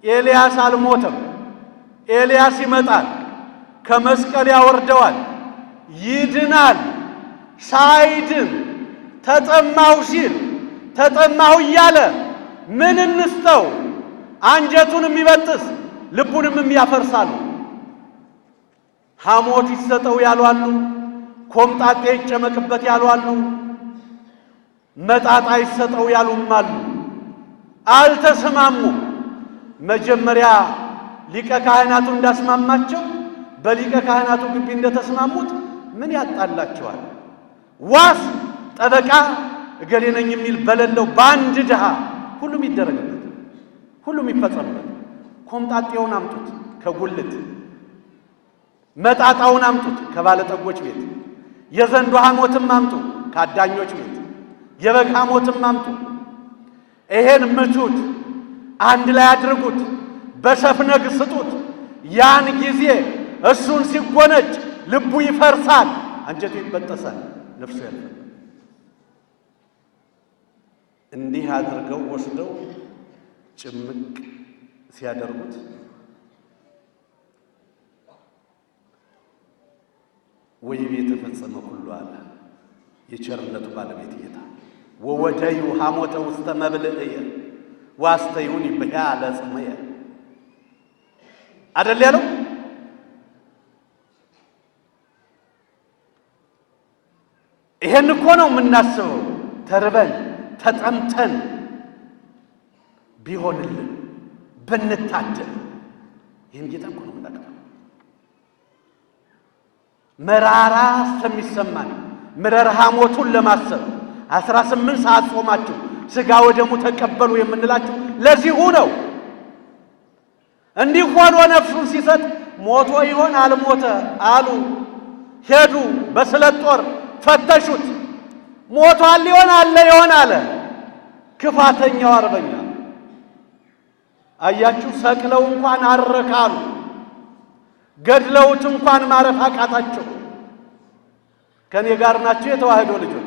ኤልያስ አልሞተም። ኤልያስ ይመጣል፣ ከመስቀል ያወርደዋል፣ ይድናል። ሳይድን ተጠማሁ ሲል ተጠማሁ እያለ ምን እንስተው? አንጀቱን የሚበጥስ ልቡንም የሚያፈርሳሉ። ሐሞት ይሰጠው ያሉ አሉ። ኮምጣጤ ይጨመቅበት ያሉ አሉ። መጣጣ ይሰጠው ያሉም አሉ። አልተስማሙም። መጀመሪያ ሊቀ ካህናቱ እንዳስማማቸው በሊቀ ካህናቱ ግቢ እንደተስማሙት ምን ያጣላቸዋል? ዋስ ጠበቃ እገሌ ነኝ የሚል በሌለው በአንድ ድሃ ሁሉም ይደረግበት፣ ሁሉም ይፈጸምበት። ኮምጣጤውን አምጡት ከጉልት፣ መጣጣውን አምጡት ከባለጠጎች ቤት፣ የዘንዶ ሐሞትም አምጡ ከአዳኞች ቤት፣ የበግ ሐሞትም አምጡ። ይሄን ምቱት፣ አንድ ላይ አድርጉት፣ በሰፍነግ ስጡት። ያን ጊዜ እሱን ሲጎነጭ ልቡ ይፈርሳል፣ አንጀቱ ይበጠሳል፣ ነፍሱ ያልፋል። እንዲህ አድርገው ወስደው ጭምቅ ሲያደርጉት ወይቤ ተፈጸመ ሁሉ አለ የቸርነቱ ባለቤት ጌታ ወወደዩ ሐሞተ ውስተ መብልዕየ ዋስተዩኒ በያለ ጽመየ አደል ያለው። ይሄን እኮ ነው የምናስበው። ተርበን ተጠምተን ቢሆንልን ብንታደል ይህን ጌታ እኮ ነው የምናቀርበው። መራራ እስከሚሰማን ምረር ሐሞቱን ለማሰብ 18 ሰዓት ጾማችሁ ሥጋ ወደሙ ተቀበሉ የምንላችሁ ለዚሁ ነው። እንዲህ ሆኖ ነፍሱን ሲሰጥ ሞቶ ይሆን አልሞተ አሉ። ሄዱ፣ በስለት ጦር ፈተሹት። ሞቷል ሊሆን አለ ይሆን አለ። ክፋተኛው አርበኛ አያችሁ፣ ሰቅለው እንኳን አረካሉ። ገድለውት እንኳን ማረፍ አቃታቸው። ከኔ ጋር ናቸው የተዋህዶ ልጆች።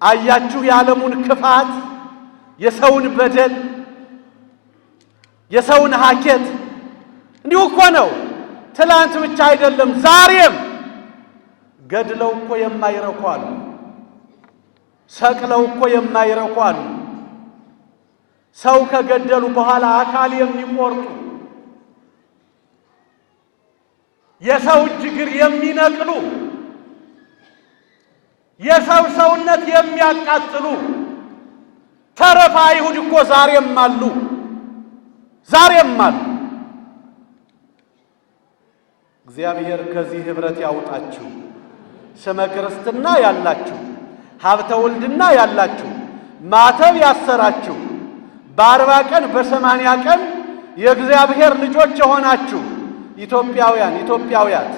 አያችሁ የዓለሙን ክፋት፣ የሰውን በደል፣ የሰውን ሀኬት። እንዲሁ እኮ ነው። ትላንት ብቻ አይደለም ዛሬም ገድለው እኮ የማይረኩ አሉ። ሰቅለው እኮ የማይረኩ አሉ። ሰው ከገደሉ በኋላ አካል የሚቆርጡ የሰው እግር የሚነቅሉ የሰው ሰውነት የሚያቃጥሉ ተረፈ አይሁድ እኮ ዛሬም አሉ። እግዚአብሔር ከዚህ ኅብረት ያውጣችሁ። ስመ ክርስትና ያላችሁ፣ ሀብተ ውልድና ያላችሁ፣ ማተብ ያሰራችሁ፣ በ40 ቀን በ80 ቀን የእግዚአብሔር ልጆች የሆናችሁ ኢትዮጵያውያን ኢትዮጵያውያት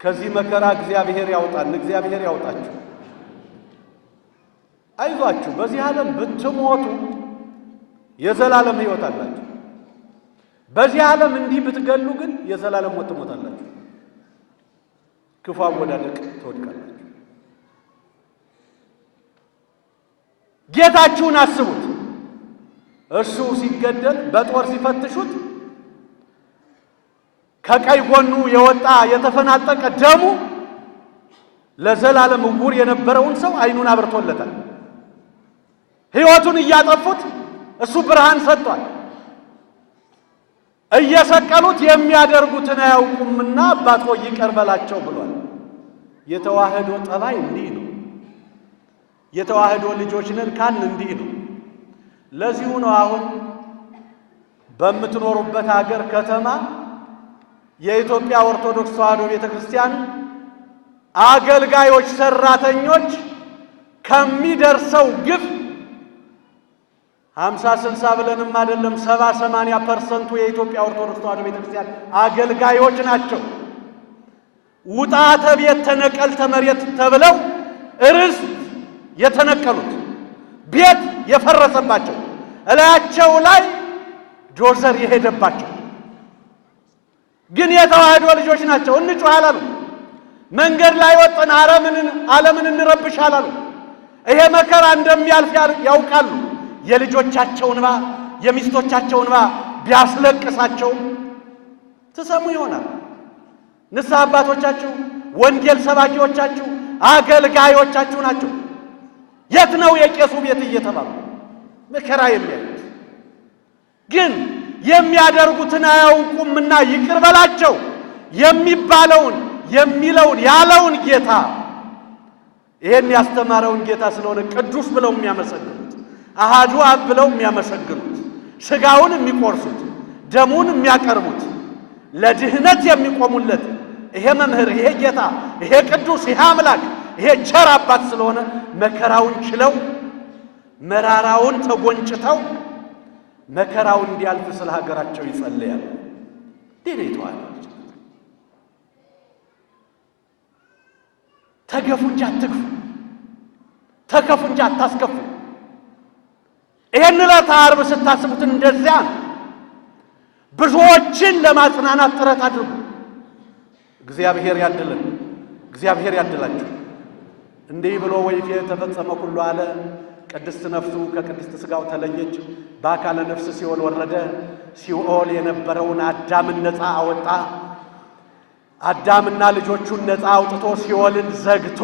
ከዚህ መከራ እግዚአብሔር ያውጣን፣ እግዚአብሔር ያውጣችሁ። አይዟችሁ፣ በዚህ ዓለም ብትሞቱ የዘላለም ሕይወት አላችሁ። በዚህ ዓለም እንዲህ ብትገሉ ግን የዘላለም ሞት ትሞታላችሁ። ክፉ አወዳደቅ ትወድቃላችሁ። ጌታችሁን አስቡት። እርሱ ሲገደል በጦር ሲፈትሹት ከቀኝ ጎኑ የወጣ የተፈናጠቀ ደሙ ለዘላለም ዕውር የነበረውን ሰው ዓይኑን አብርቶለታል። ሕይወቱን እያጠፉት እሱ ብርሃን ሰጥቷል። እየሰቀሉት የሚያደርጉትን አያውቁምና አባት ሆይ ይቅር በላቸው ብሏል። የተዋህዶ ጠባይ እንዲህ ነው። የተዋህዶ ልጆች ነን ካልን እንዲህ ነው። ለዚሁ ነው አሁን በምትኖሩበት ሀገር ከተማ የኢትዮጵያ ኦርቶዶክስ ተዋህዶ ቤተክርስቲያን አገልጋዮች፣ ሰራተኞች ከሚደርሰው ግፍ 50-60 ብለንም አይደለም 70-80% የኢትዮጵያ ኦርቶዶክስ ተዋህዶ ቤተክርስቲያን አገልጋዮች ናቸው። ውጣ ተቤት ተነቀል ተመሬት ተብለው ርስት የተነቀሉት፣ ቤት የፈረሰባቸው፣ እላያቸው ላይ ዶዘር የሄደባቸው ግን የተዋህዶ ልጆች ናቸው። እንጩህ አላሉ። መንገድ ላይ ወጥን ዓለምን እንረብሽ አላሉ። ይሄ መከራ እንደሚያልፍ ያውቃሉ። የልጆቻቸው እንባ የሚስቶቻቸው እንባ ቢያስለቅሳቸውም ትሰሙ ይሆናል። ንስሐ አባቶቻችሁ፣ ወንጌል ሰባኪዎቻችሁ፣ አገልጋዮቻችሁ ናቸው። የት ነው የቄሱ ቤት እየተባሉ መከራ የሚያዩት? ግን የሚያደርጉትን አያውቁምና ይቅር በላቸው የሚባለውን የሚለውን ያለውን ጌታ ይሄን ያስተማረውን ጌታ ስለሆነ ቅዱስ ብለው የሚያመሰግኑት፣ አሃዱ አብ ብለው የሚያመሰግኑት፣ ሥጋውን የሚቆርሱት፣ ደሙን የሚያቀርቡት፣ ለድህነት የሚቆሙለት ይሄ መምህር፣ ይሄ ጌታ፣ ይሄ ቅዱስ፣ ይሄ አምላክ፣ ይሄ ቸር አባት ስለሆነ መከራውን ችለው መራራውን ተጎንጭተው መከራውን እንዲያልፍ ስለ ሀገራቸው ይጸልያሉ። ዲኔ ተዋል ተገፉ እንጂ አትግፉ፣ ተከፉ እንጂ አታስከፉ። ይሄን ዕለት ዓርብ ስታስቡት እንደዚያ ነው። ብዙዎችን ለማጽናናት ጥረት አድርጉ። እግዚአብሔር ያድልን፣ እግዚአብሔር ያድላችሁ። እንዲህ ብሎ ወይፌ ተፈጸመ ኩሉ አለ። ቅድስት ነፍሱ ከቅድስት ሥጋው ተለየች። በአካለ ነፍስ ሲኦል ወረደ። ሲኦል የነበረውን አዳምን ነፃ አወጣ። አዳምና ልጆቹን ነፃ አውጥቶ ሲኦልን ዘግቶ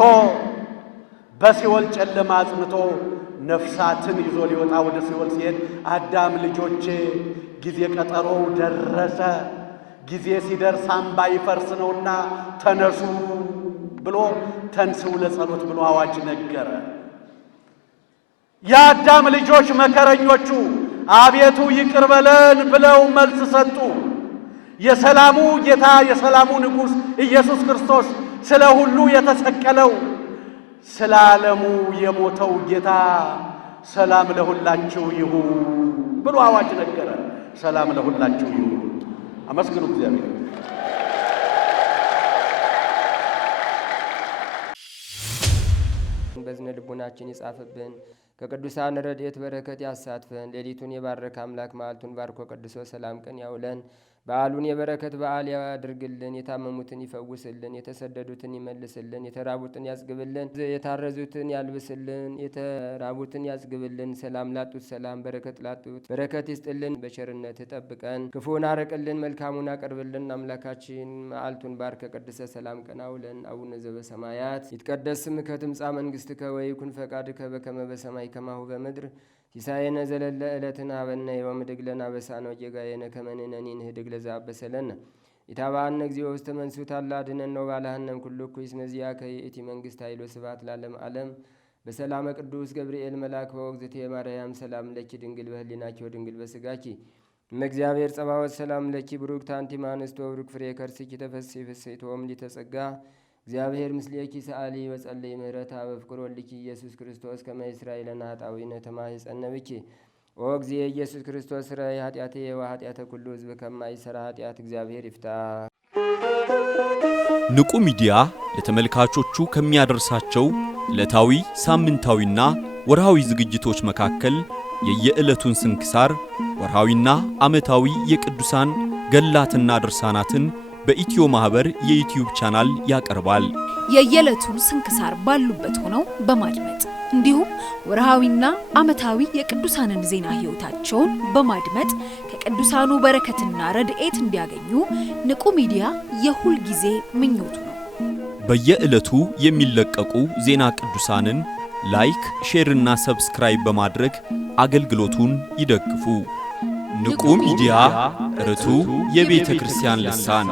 በሲኦል ጨለማ አጽንቶ ነፍሳትን ይዞ ሊወጣ ወደ ሲኦል ሲሄድ አዳም ልጆቼ ጊዜ ቀጠሮው ደረሰ፣ ጊዜ ሲደርስ አምባ ይፈርስ ነውና ተነሱ ብሎ ተንሥኡ ለጸሎት ብሎ አዋጅ ነገረ። የአዳም ልጆች መከረኞቹ አቤቱ ይቅር በለን ብለው መልስ ሰጡ። የሰላሙ ጌታ የሰላሙ ንጉሥ ኢየሱስ ክርስቶስ ስለ ሁሉ የተሰቀለው ስለ ዓለሙ የሞተው ጌታ ሰላም ለሁላችሁ ይሁን ብሎ አዋጅ ነገረ። ሰላም ለሁላችሁ ይሁን። አመስግኑ እግዚአብሔር። በዝነ ልቡናችን ይጻፍብን፣ ከቅዱሳን ረድኤት በረከት ያሳትፈን። ሌሊቱን የባረከ አምላክ መዓልቱን ባርኮ ቀድሶ ሰላም ቀን ያውለን። በዓሉን የበረከት በዓል ያድርግልን። የታመሙትን ይፈውስልን፣ የተሰደዱትን ይመልስልን፣ የተራቡትን ያጽግብልን፣ የታረዙትን ያልብስልን፣ የተራቡትን ያጽግብልን። ሰላም ላጡት ሰላም፣ በረከት ላጡት በረከት ይስጥልን። በቸርነት ጠብቀን፣ ክፉን አርቅልን፣ መልካሙን አቅርብልን። አምላካችን መዓልቱን ባርከ ቀድሰ ሰላም ቀን አውለን። አቡነ ዘበሰማያት ይትቀደስ ስምከ ትምጻእ መንግሥትከ ወይኩን ፈቃድከ በከመ በሰማይ ከማሁ በምድር ሲሳየነ ዘለለ ዕለትነ ሀበነ ዮም ወኅድግ ለነ አበሳነ ወጌጋየነ ከመ ንሕነኒ ንኅድግ ለዘአበሰለነ ኢታብአነ እግዚኦ ውስተ መንሱት አላ አድኅነነ ወባልሐነ ኩሉ እኩይ እስመ ዚአከ ይእቲ መንግሥት ኃይል ወስብሐት ለዓለመ ዓለም። በሰላመ ቅዱስ ገብርኤል መልአክ ወእግዝእትየ ማርያም ሰላም ለኪ ድንግል በህሊናኪ ወድንግል በሥጋኪ እመእግዚአብሔር ጸባኦት ሰላም ለኪ ብሩክት አንቲ እምአንስት ወብሩክ ፍሬ ከርሥኪ ተፈሥሒ ፍሥሕት ወምልዕተ ጸጋ እግዚአብሔር ምስሌኪ ሰአሊ ወጸልይ ምህረታ በፍቅር ወልኪ ኢየሱስ ክርስቶስ ከመ ይሥራይ ለነ ኃጣውኢነ ተማኅፀነ ብኪ ኦ እግዚእ ኢየሱስ ክርስቶስ ሥራይ ኃጢአቴ ወኃጢአተ ኩሉ ሕዝብ ከማይሠራ ኃጢአት እግዚአብሔር ይፍታ። ንቁ ሚዲያ ለተመልካቾቹ ከሚያደርሳቸው ዕለታዊ ሳምንታዊና ወርሃዊ ዝግጅቶች መካከል የየዕለቱን ስንክሳር ወርሃዊና ዓመታዊ የቅዱሳን ገላትና ድርሳናትን በኢትዮ ማህበር የዩቲዩብ ቻናል ያቀርባል። የየዕለቱን ስንክሳር ባሉበት ሆነው በማድመጥ እንዲሁም ወርሃዊና ዓመታዊ የቅዱሳንን ዜና ሕይወታቸውን በማድመጥ ከቅዱሳኑ በረከትና ረድኤት እንዲያገኙ ንቁ ሚዲያ የሁል ጊዜ ምኞቱ ነው። በየዕለቱ የሚለቀቁ ዜና ቅዱሳንን ላይክ፣ ሼርና ሰብስክራይብ በማድረግ አገልግሎቱን ይደግፉ። ንቁ ሚዲያ ርቱ የቤተ ክርስቲያን ልሳን